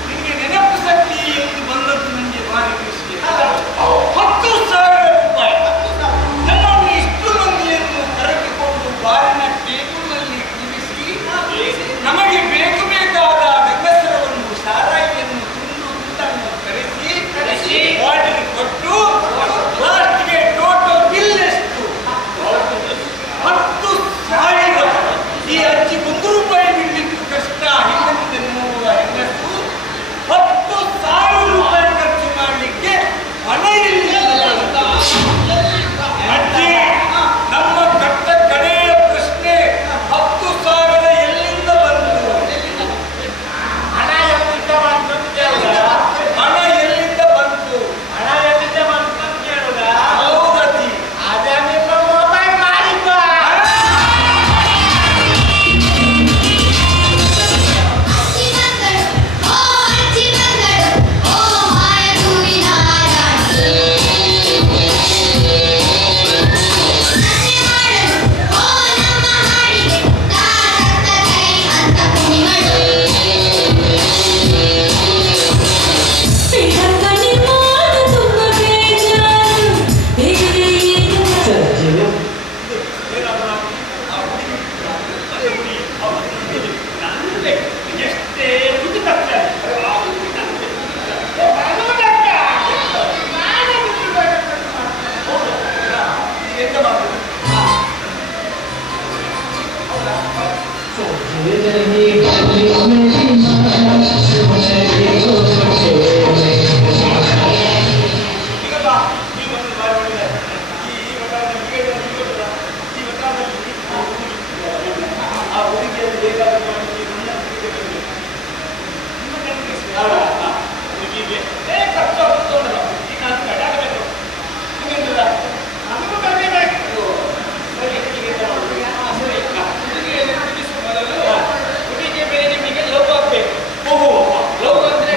ನಿಮಗೆ ನೆನಪು ಶಕ್ತಿ ಎಂದು ಬಂದದ್ದು ನನಗೆ ಭಾರಿ ಖುಷಿ. ಅಲ್ಲ, 10,000 ರೂಪಾಯಿ 10,000 ನಮ್ಮನ್ನು ಇಷ್ಟು ಮಂದಿಯನ್ನು ಕರೆದುಕೊಂಡು ಬಾರಿನ ಟೇಬಲ್ನಲ್ಲಿ ಕೂರಿಸಿ ನಮಗೆ ಬೇಕು ಬೇಕಾದ ಗಂಗಸರವನ್ನು ಸಾರಾಯಿಯನ್ನು ತುಂಡು ತುಂಡನ್ನು ಕರೆಸಿ ಬಾಟಲ್ ಕೊಟ್ಟು ಲಾಸ್ಟ್ಗೆ ಟೋಟಲ್ ಬಿಲ್ ಎಷ್ಟು? 10,000. ಈ ಅಜ್ಜಿ 1 ರೂಪಾಯಿ ಬಿಡ್ಲಿಕ್ಕೂ ಕಷ್ಟ. ಹಿಂದೆ ಮುಂದೆ ನೋಡುವ ಹೆಂಗಸು 10,000 ರೂಪಾಯಿ ಖರ್ಚು ಮಾಡಲಿಕ್ಕೆ ಹಣ ಎಲ್ಲಿಂದ ಬಂತು? ಅಜ್ಜಿ, ನಮ್ಮ ಕಟ್ಟ ಕಡೆಯ ಪ್ರಶ್ನೆ 10,000 ಎಲ್ಲಿಂದ ಬಂತು? ಹಣ ಎಲ್ಲಿಂದ ಬಂತು ಅಂತ ಕೇಳುವುದಾ? ಹಣ ಎಲ್ಲಿಂದ ಬಂತು? ಹಣ ಎಲ್ಲಿಂದ ಬಂತು ಅಂತ ಕೇಳುವುದಾ? ಹೌದಜ್ಜಿ. ಅದೇ ನಿಮ್ಮ ಮೊಬೈಲ್ ಮಾಲೀಕ. ಅಜ್ಜಿ ಬಂದಳು, ಓ ಅಜ್ಜಿ ಬಂದಳು, ಓ ಮಾಯ ಹೂವಿನ ರಾಣಿ. ನನ್ನೆ ಮಾಡಲು, ಓ ನಮ್ಮ ಹಾಡಿಗೆ ತಾರತ್ತ ಕೈ ಅಂತ ಕುಣಿಗಳು. ಬಿಡಕ್ಕ ನಿಮ್ಮ ತುಂಬ ಬೇಜಾರು, ಬೇರೆ ಏನು? ಎಷ್ಟೇ ದುಡ್ಡು ಖರ್ಚಾಗಿ ಎಂತ ಮಾಡುದು? ಈಗ ಬಾ, ಈ ಒಂದು ಬಾರಿ ಒಳ್ಳೆ ಈ ವಟಾರದಲ್ಲಿ ಈ ವಟಾರದಲ್ಲಿ ಆ ಹುಡುಗಿಯಲ್ಲಿ ಬೇಕಾದ ಮಾಡಿ ನನ್ನ ಹುಡುಗಿಗೆ ನಿಮ್ಮ ಕಣ್ಣಿಗೆ ಹುಡುಗಿಗೆ ಖರ್ಚು ಆಗುತ್ತೋಣ. ಈಗ ನಾನು ಕಡೆ ಆಗಬೇಕು. ನಿಮಗೆಂದಿಲ್ಲ ನಮಗೂ ಬರಲೇಬೇಕು. ಸರಿ, ಈಗ ಸರಿ. ಹುಡುಗಿಯಲ್ಲಿ ಹುಡುಗಿಸುವ ಮೊದಲು ಹುಡುಗಿಗೆ ಬೇರೆ ನಿಮಗೆ ಲವ್ ಆಗಬೇಕು. ಓಹೋ, ಲವ್ ಅಂದ್ರೆ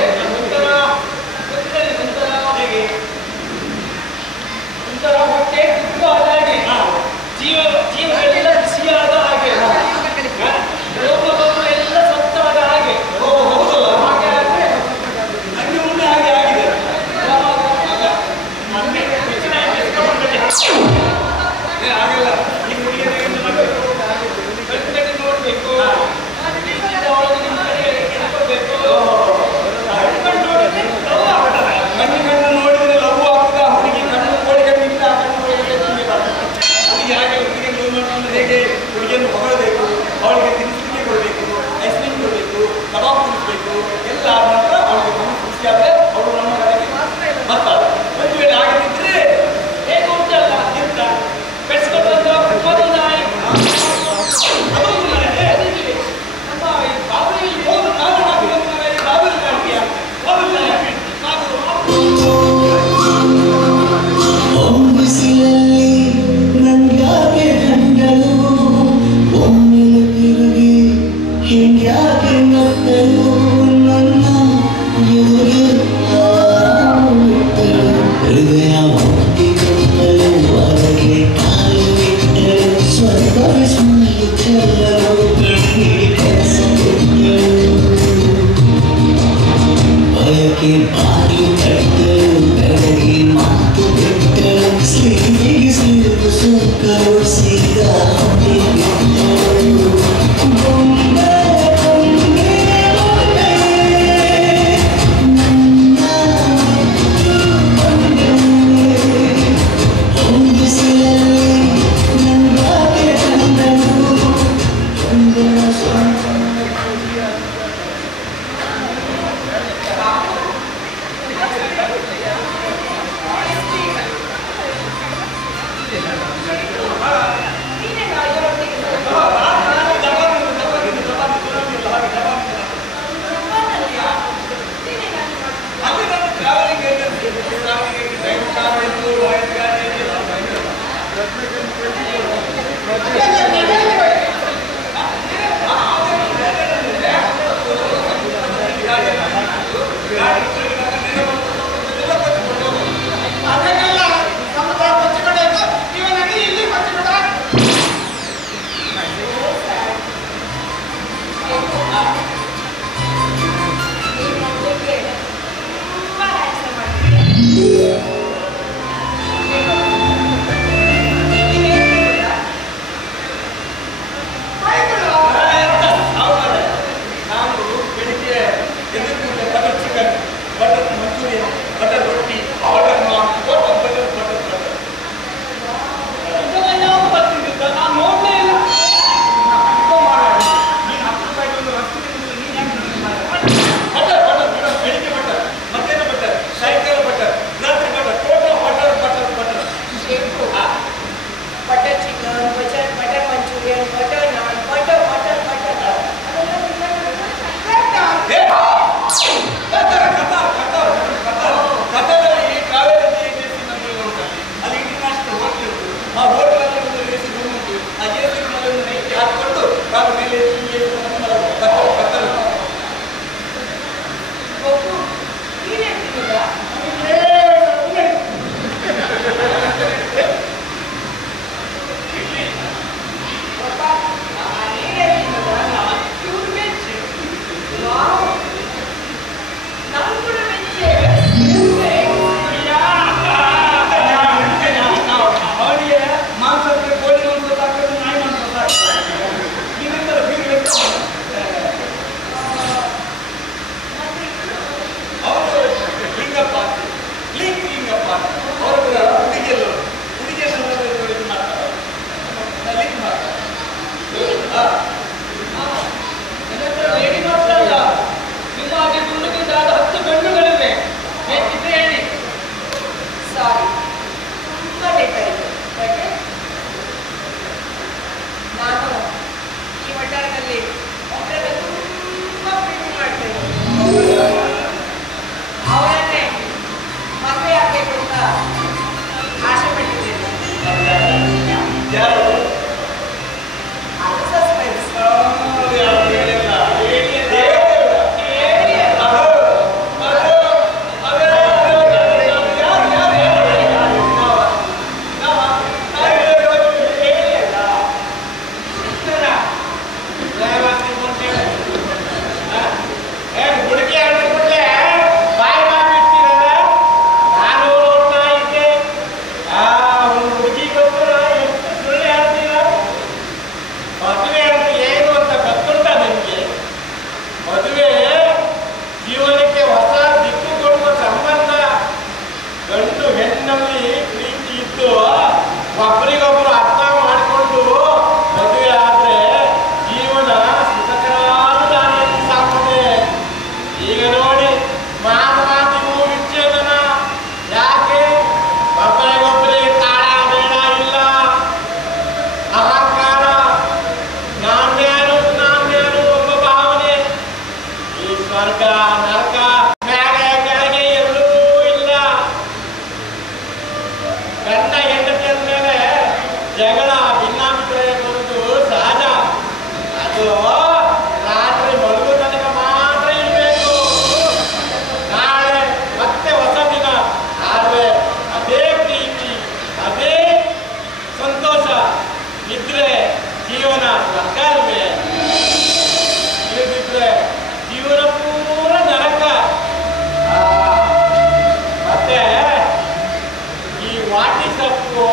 ವಾಟಿಸಪ್ಪು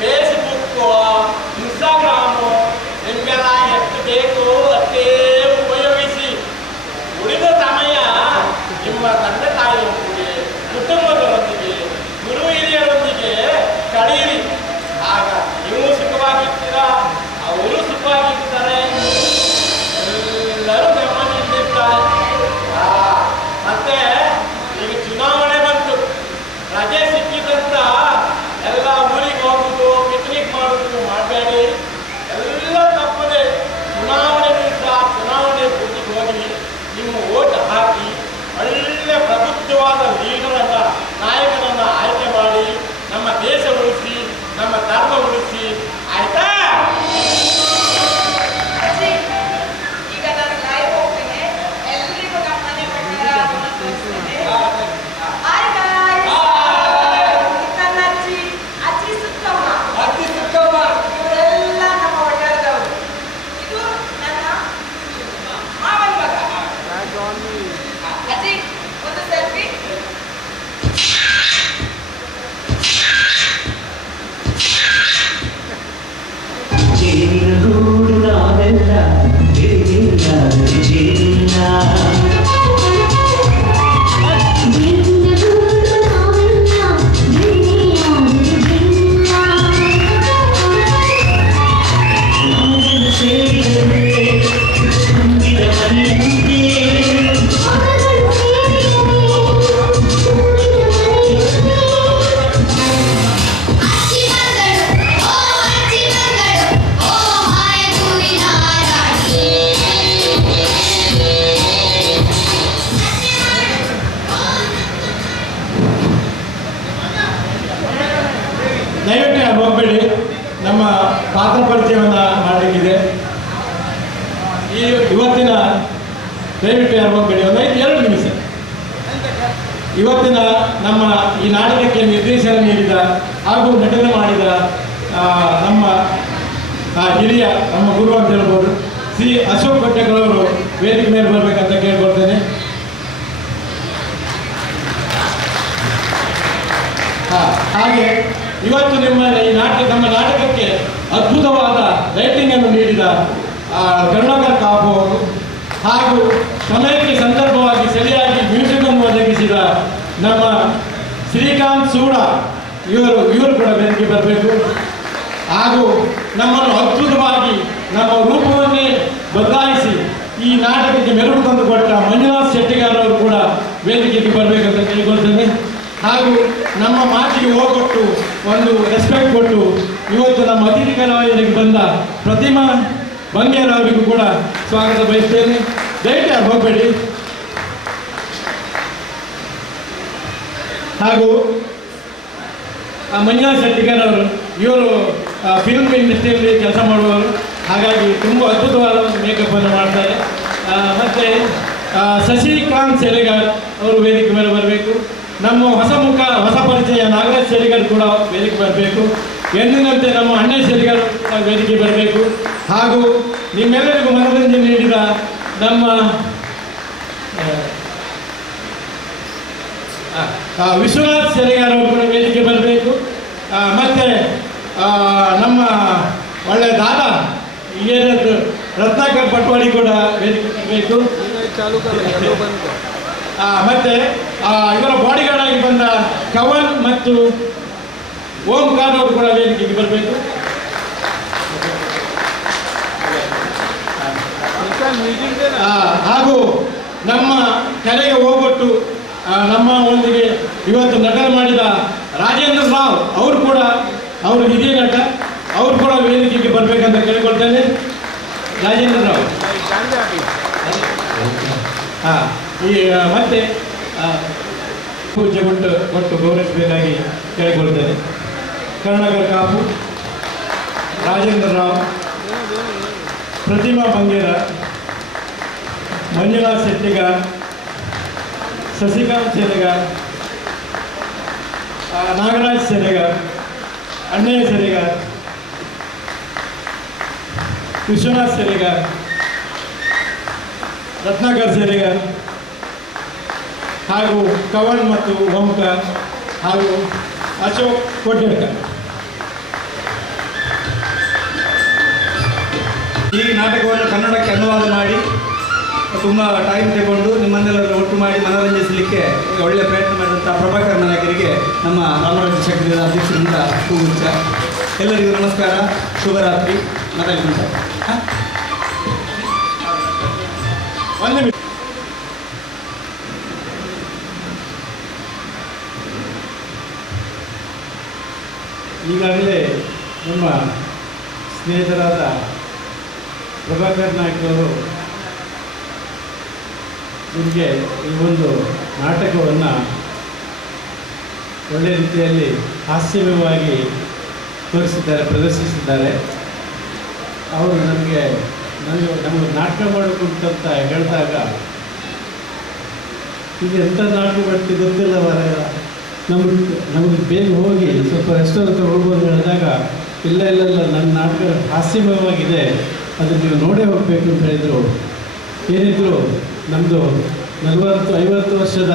ಬೇಸ್ ದಯವಿಟ್ಟು ಹೋಗಬೇಡಿ, ನಮ್ಮ ಪಾತ್ರ ಪರಿಚಯವನ್ನು ಮಾಡಲಿಕ್ಕಿದೆ. ಇವತ್ತಿನ ದಯವಿಟ್ಟು ಯಾರು ಹೋಗಬೇಡಿ, ಒಂದು 2 ನಿಮಿಷ. ಇವತ್ತಿನ ನಮ್ಮ ಈ ನಾಟಕಕ್ಕೆ ನಿರ್ದೇಶನ ನೀಡಿದ ಹಾಗೂ ನಟನೆ ಮಾಡಿದ ನಮ್ಮ ಹಿರಿಯ ನಮ್ಮ ಗುರು ಅಂತ ಹೇಳ್ಬೋದು ಶ್ರೀ ಅಶೋಕ್ ಕೊಟ್ಟೆಗಳವರು ವೇದಿಕೆ ಮೇಲೆ ಬರಬೇಕಂತ ಕೇಳ್ಕೊಳ್ತೇನೆ. ಹಾಗೆ ಇವತ್ತು ನಮ್ಮ ನಾಟಕಕ್ಕೆ ಅದ್ಭುತವಾದ ಲೈಟಿಂಗ್ ಅನ್ನು ನೀಡಿದ ಕರುಣಾಕರ್ ಕಾಪು ಅವರು ಹಾಗೂ ಸಮಯಕ್ಕೆ ಸಂದರ್ಭವಾಗಿ ಸರಿಯಾಗಿ ಮ್ಯೂಸಿಕ್ ಅನ್ನು ಒದಗಿಸಿದ ನಮ್ಮ ಶ್ರೀಕಾಂತ್ ಸೂಡ ಇವರು ಕೂಡ ವೇದಿಕೆ ಬರಬೇಕು. ಹಾಗೂ ನಮ್ಮನ್ನು ಅದ್ಭುತವಾಗಿ ನಮ್ಮ ರೂಪವನ್ನೇ ಬದಲಾಯಿಸಿ ಈ ನಾಟಕಕ್ಕೆ ಮೆರುಗು ತಂದು ಕೊಟ್ಟ ಮಂಜುನಾಥ್ ಶೆಟ್ಟಿಗಾರ್ ಅವರು ಕೂಡ ವೇದಿಕೆಗೆ ಬರಬೇಕಂತ ಕೇಳಿಕೊಳ್ತೇನೆ. ಹಾಗೂ ನಮ್ಮ ಮಾತಿಗೆ ಹೋಗೊಟ್ಟು ಒಂದು ರೆಸ್ಪೆಕ್ಟ್ ಕೊಟ್ಟು ಇವತ್ತು ನಮ್ಮ ಅತಿಥಿ ಕಲಾವಿದರಿಗೆ ಬಂದ ಪ್ರತಿಮಾ ಬಂಗೇರ್ ಅವರಿಗೂ ಕೂಡ ಸ್ವಾಗತ ಬಯಸ್ತೇನೆ. ದಯವಿಟ್ಟು ಹೋಗಬೇಡಿ. ಹಾಗೂ ಮಂಜುನಾಥ್ ಶೆಟ್ಟಿಗಾರ್ ಅವರು ಇವರು ಫಿಲ್ಮ್ ಇಂಡಸ್ಟ್ರಿಯಲ್ಲಿ ಕೆಲಸ ಮಾಡುವವರು, ಹಾಗಾಗಿ ತುಂಬ ಅದ್ಭುತವಾದ ಮೇಕಪ್ ಅನ್ನು ಮಾಡ್ತಾರೆ. ಮತ್ತು ಶಶಿಕಾಂತ್ ಸೆಲೆಗಾರ್ ಅವರು ವೇದಿಕೆ ಮೇಲೆ ಬರಬೇಕು. ನಮ್ಮ ಹೊಸ ಮುಖ ಹೊಸ ಪರಿಚಯ ನಾಗರಾಜ್ ಶೆಟ್ಟಿಗಾರ್ ಕೂಡ ವೇದಿಕೆ ಬರಬೇಕು. ಎಂದಿನಂತೆ ನಮ್ಮ ಅಣ್ಣ ಶೆಟ್ಟಿಗಾರ್ ವೇದಿಕೆ ಬರಬೇಕು. ಹಾಗೂ ನಿಮ್ಮೆಲ್ಲರಿಗೂ ಮನೋರಂಜನೆ ನೀಡಿದ ನಮ್ಮ ವಿಶ್ವನಾಥ್ ಶೆಟ್ಟಿಗಾರ್ ಅವರು ಕೂಡ ವೇದಿಕೆ ಬರಬೇಕು. ಮತ್ತು ನಮ್ಮ ಒಳ್ಳೆಯ ದಾದ ಏನದು ರತ್ನಾಕರ್ ಪಟ್ವಾಡಿ ಕೂಡ ವೇದಿಕೆ ಬರಬೇಕು. ಮತ್ತು ಇವರ ಬಾಡಿಗಾರ್ಡ್ ಆಗಿ ಬಂದ ಕವನ್ ಮತ್ತು ಓಂಕಾರ್ ಅವರು ಕೂಡ ವೇದಿಕೆಗೆ ಬರಬೇಕು. ಹಾಗೂ ನಮ್ಮ ಕಲೆಗೆ ಹೋಗೊಟ್ಟು ನಮ್ಮ ಒಂದಿಗೆ ಇವತ್ತು ನಟನೆ ಮಾಡಿದ ರಾಜೇಂದ್ರ ರಾವ್ ಅವರು ಕೂಡ ಅವರು ಹಿರಿಯ ನಟ, ಅವರು ಕೂಡ ವೇದಿಕೆಗೆ ಬರಬೇಕಂತ ಕೇಳಿಕೊಳ್ತೇನೆ. ರಾಜೇಂದ್ರ ರಾವ್ ಮತ್ತೆ ಪೂಜೆ ಕೊಟ್ಟು ಗೌರವಿಸಬೇಕಾಗಿ ಕೇಳಿಕೊಳ್ತೇನೆ. ಕರುಣಾಕರ್ ಕಾಪು, ರಾಜೇಂದ್ರ ರಾವ್, ಪ್ರತಿಮಾ ಬಂಗೇರ, ಮಂಜುನಾಥ್ ಶೆಟ್ಟಿಗಾರ್, ಶಶಿಕಾಂತ್ ಸೆಲೆಗಾರ್, ನಾಗರಾಜ್ ಸೆಲೆಗಾರ್, ಅಣ್ಣಯ್ಯ ಸೆಲೆಗಾರ್, ವಿಶ್ವನಾಥ್ ಸೆಲೆಗಾರ್, ರತ್ನಾಕರ್ ಸೆಲೆಗಾರ್, ಹಾಗೂ ಕವನ್ ಮತ್ತು ಓಂಕಾರ್ ಹಾಗೂ ಅಶೋಕ್ ಕೊಡ್ಡೇಡ್ಕರ್. ಈ ನಾಟಕವನ್ನು ಕನ್ನಡಕ್ಕೆ ಅನುವಾದ ಮಾಡಿ ತುಂಬ ಟೈಮ್ ತಗೊಂಡು ನಿಮ್ಮನ್ನೆಲ್ಲರೂ ಒಟ್ಟು ಮಾಡಿ ಮನೋರಂಜಿಸಲಿಕ್ಕೆ ಒಳ್ಳೆಯ ಪ್ರಯತ್ನ ಮಾಡಿದಂಥ ಪ್ರಭಾಕರ್ ನಾಯಕರಿಗೆ ನಮ್ಮ ರಾಮರಾಜ್ಯ ಶಕ್ತಿಯ ಅಧ್ಯಕ್ಷರಿಂದ ಶುಭ. ಎಲ್ಲರಿಗೂ ನಮಸ್ಕಾರ, ಶುಭರಾತ್ರಿ. ಮಾತಾಡ್ಕೊಂಡ ಒಂದು ನಿಮಿಷ. ಈಗಾಗಲೇ ನಮ್ಮ ಸ್ನೇಹಿತರಾದ ಪ್ರಭಾಕರ್ ನಾಯಕರು ನಿಮಗೆ ಈ ಒಂದು ನಾಟಕವನ್ನು ಒಳ್ಳೆಯ ರೀತಿಯಲ್ಲಿ ಹಾಸ್ಯಮಯವಾಗಿ ತೋರಿಸಿದ್ದಾರೆ, ಪ್ರದರ್ಶಿಸಿದ್ದಾರೆ. ಅವರು ನಮಗೆ ನಾಟಕ ಮಾಡಬೇಕು ಅಂತ ಹೇಳಿದಾಗ ಈಗ ಎಂಥ ನಾಟಕ ಮಾಡ್ತೀವಿ ಗೊತ್ತಿಲ್ಲ ಮಾರಾಯ, ನಮಗೆ ಬೇಗ ಹೋಗಿ ಸ್ವಲ್ಪ ರೆಸ್ಟೋರೆಂಟ್ ಹೋಗ್ಬೋದು ಹೇಳಿದಾಗ ಇಲ್ಲ ನನ್ನ ನಾಟಕ ಹಾಸ್ಯಮಯವಾಗಿದೆ, ಅದನ್ನು ನೀವು ನೋಡೇ ಹೋಗಬೇಕು ಅಂತ ಹೇಳಿದರು. ಏನಿದ್ರು ನಮ್ಮದು 40-50 ವರ್ಷದ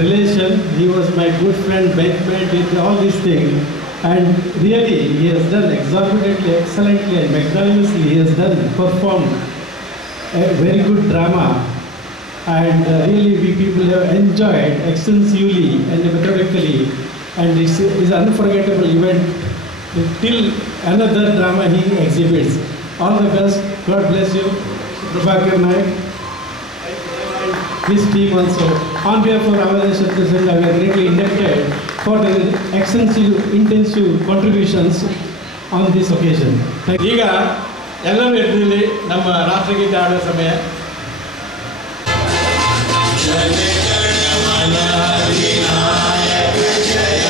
relation. He was my good friend, bike mate, with all these thing. And really, he has done exorbitantly, excellently, and magnanimously. He has performed a very good drama, and really we people have enjoyed extensively and methodically, and it's an unforgettable event till another drama he exhibits. All the best. God bless you, Prabhakar Naik. His team also. On behalf of Ramadhan Shatrasena, we are greatly indebted for the extensive, intensive contributions on this occasion. ಈಗ ಎಲ್ಲರೂ ಎದ್ದಲ್ಲಿ ನಮ್ಮ ರಾಷ್ಟ್ರಗೀತೆ ಆಡುವ ಸಮಯ. ಜಯ ಗಣಮನ ವಿನಾಯಕ ಜಯ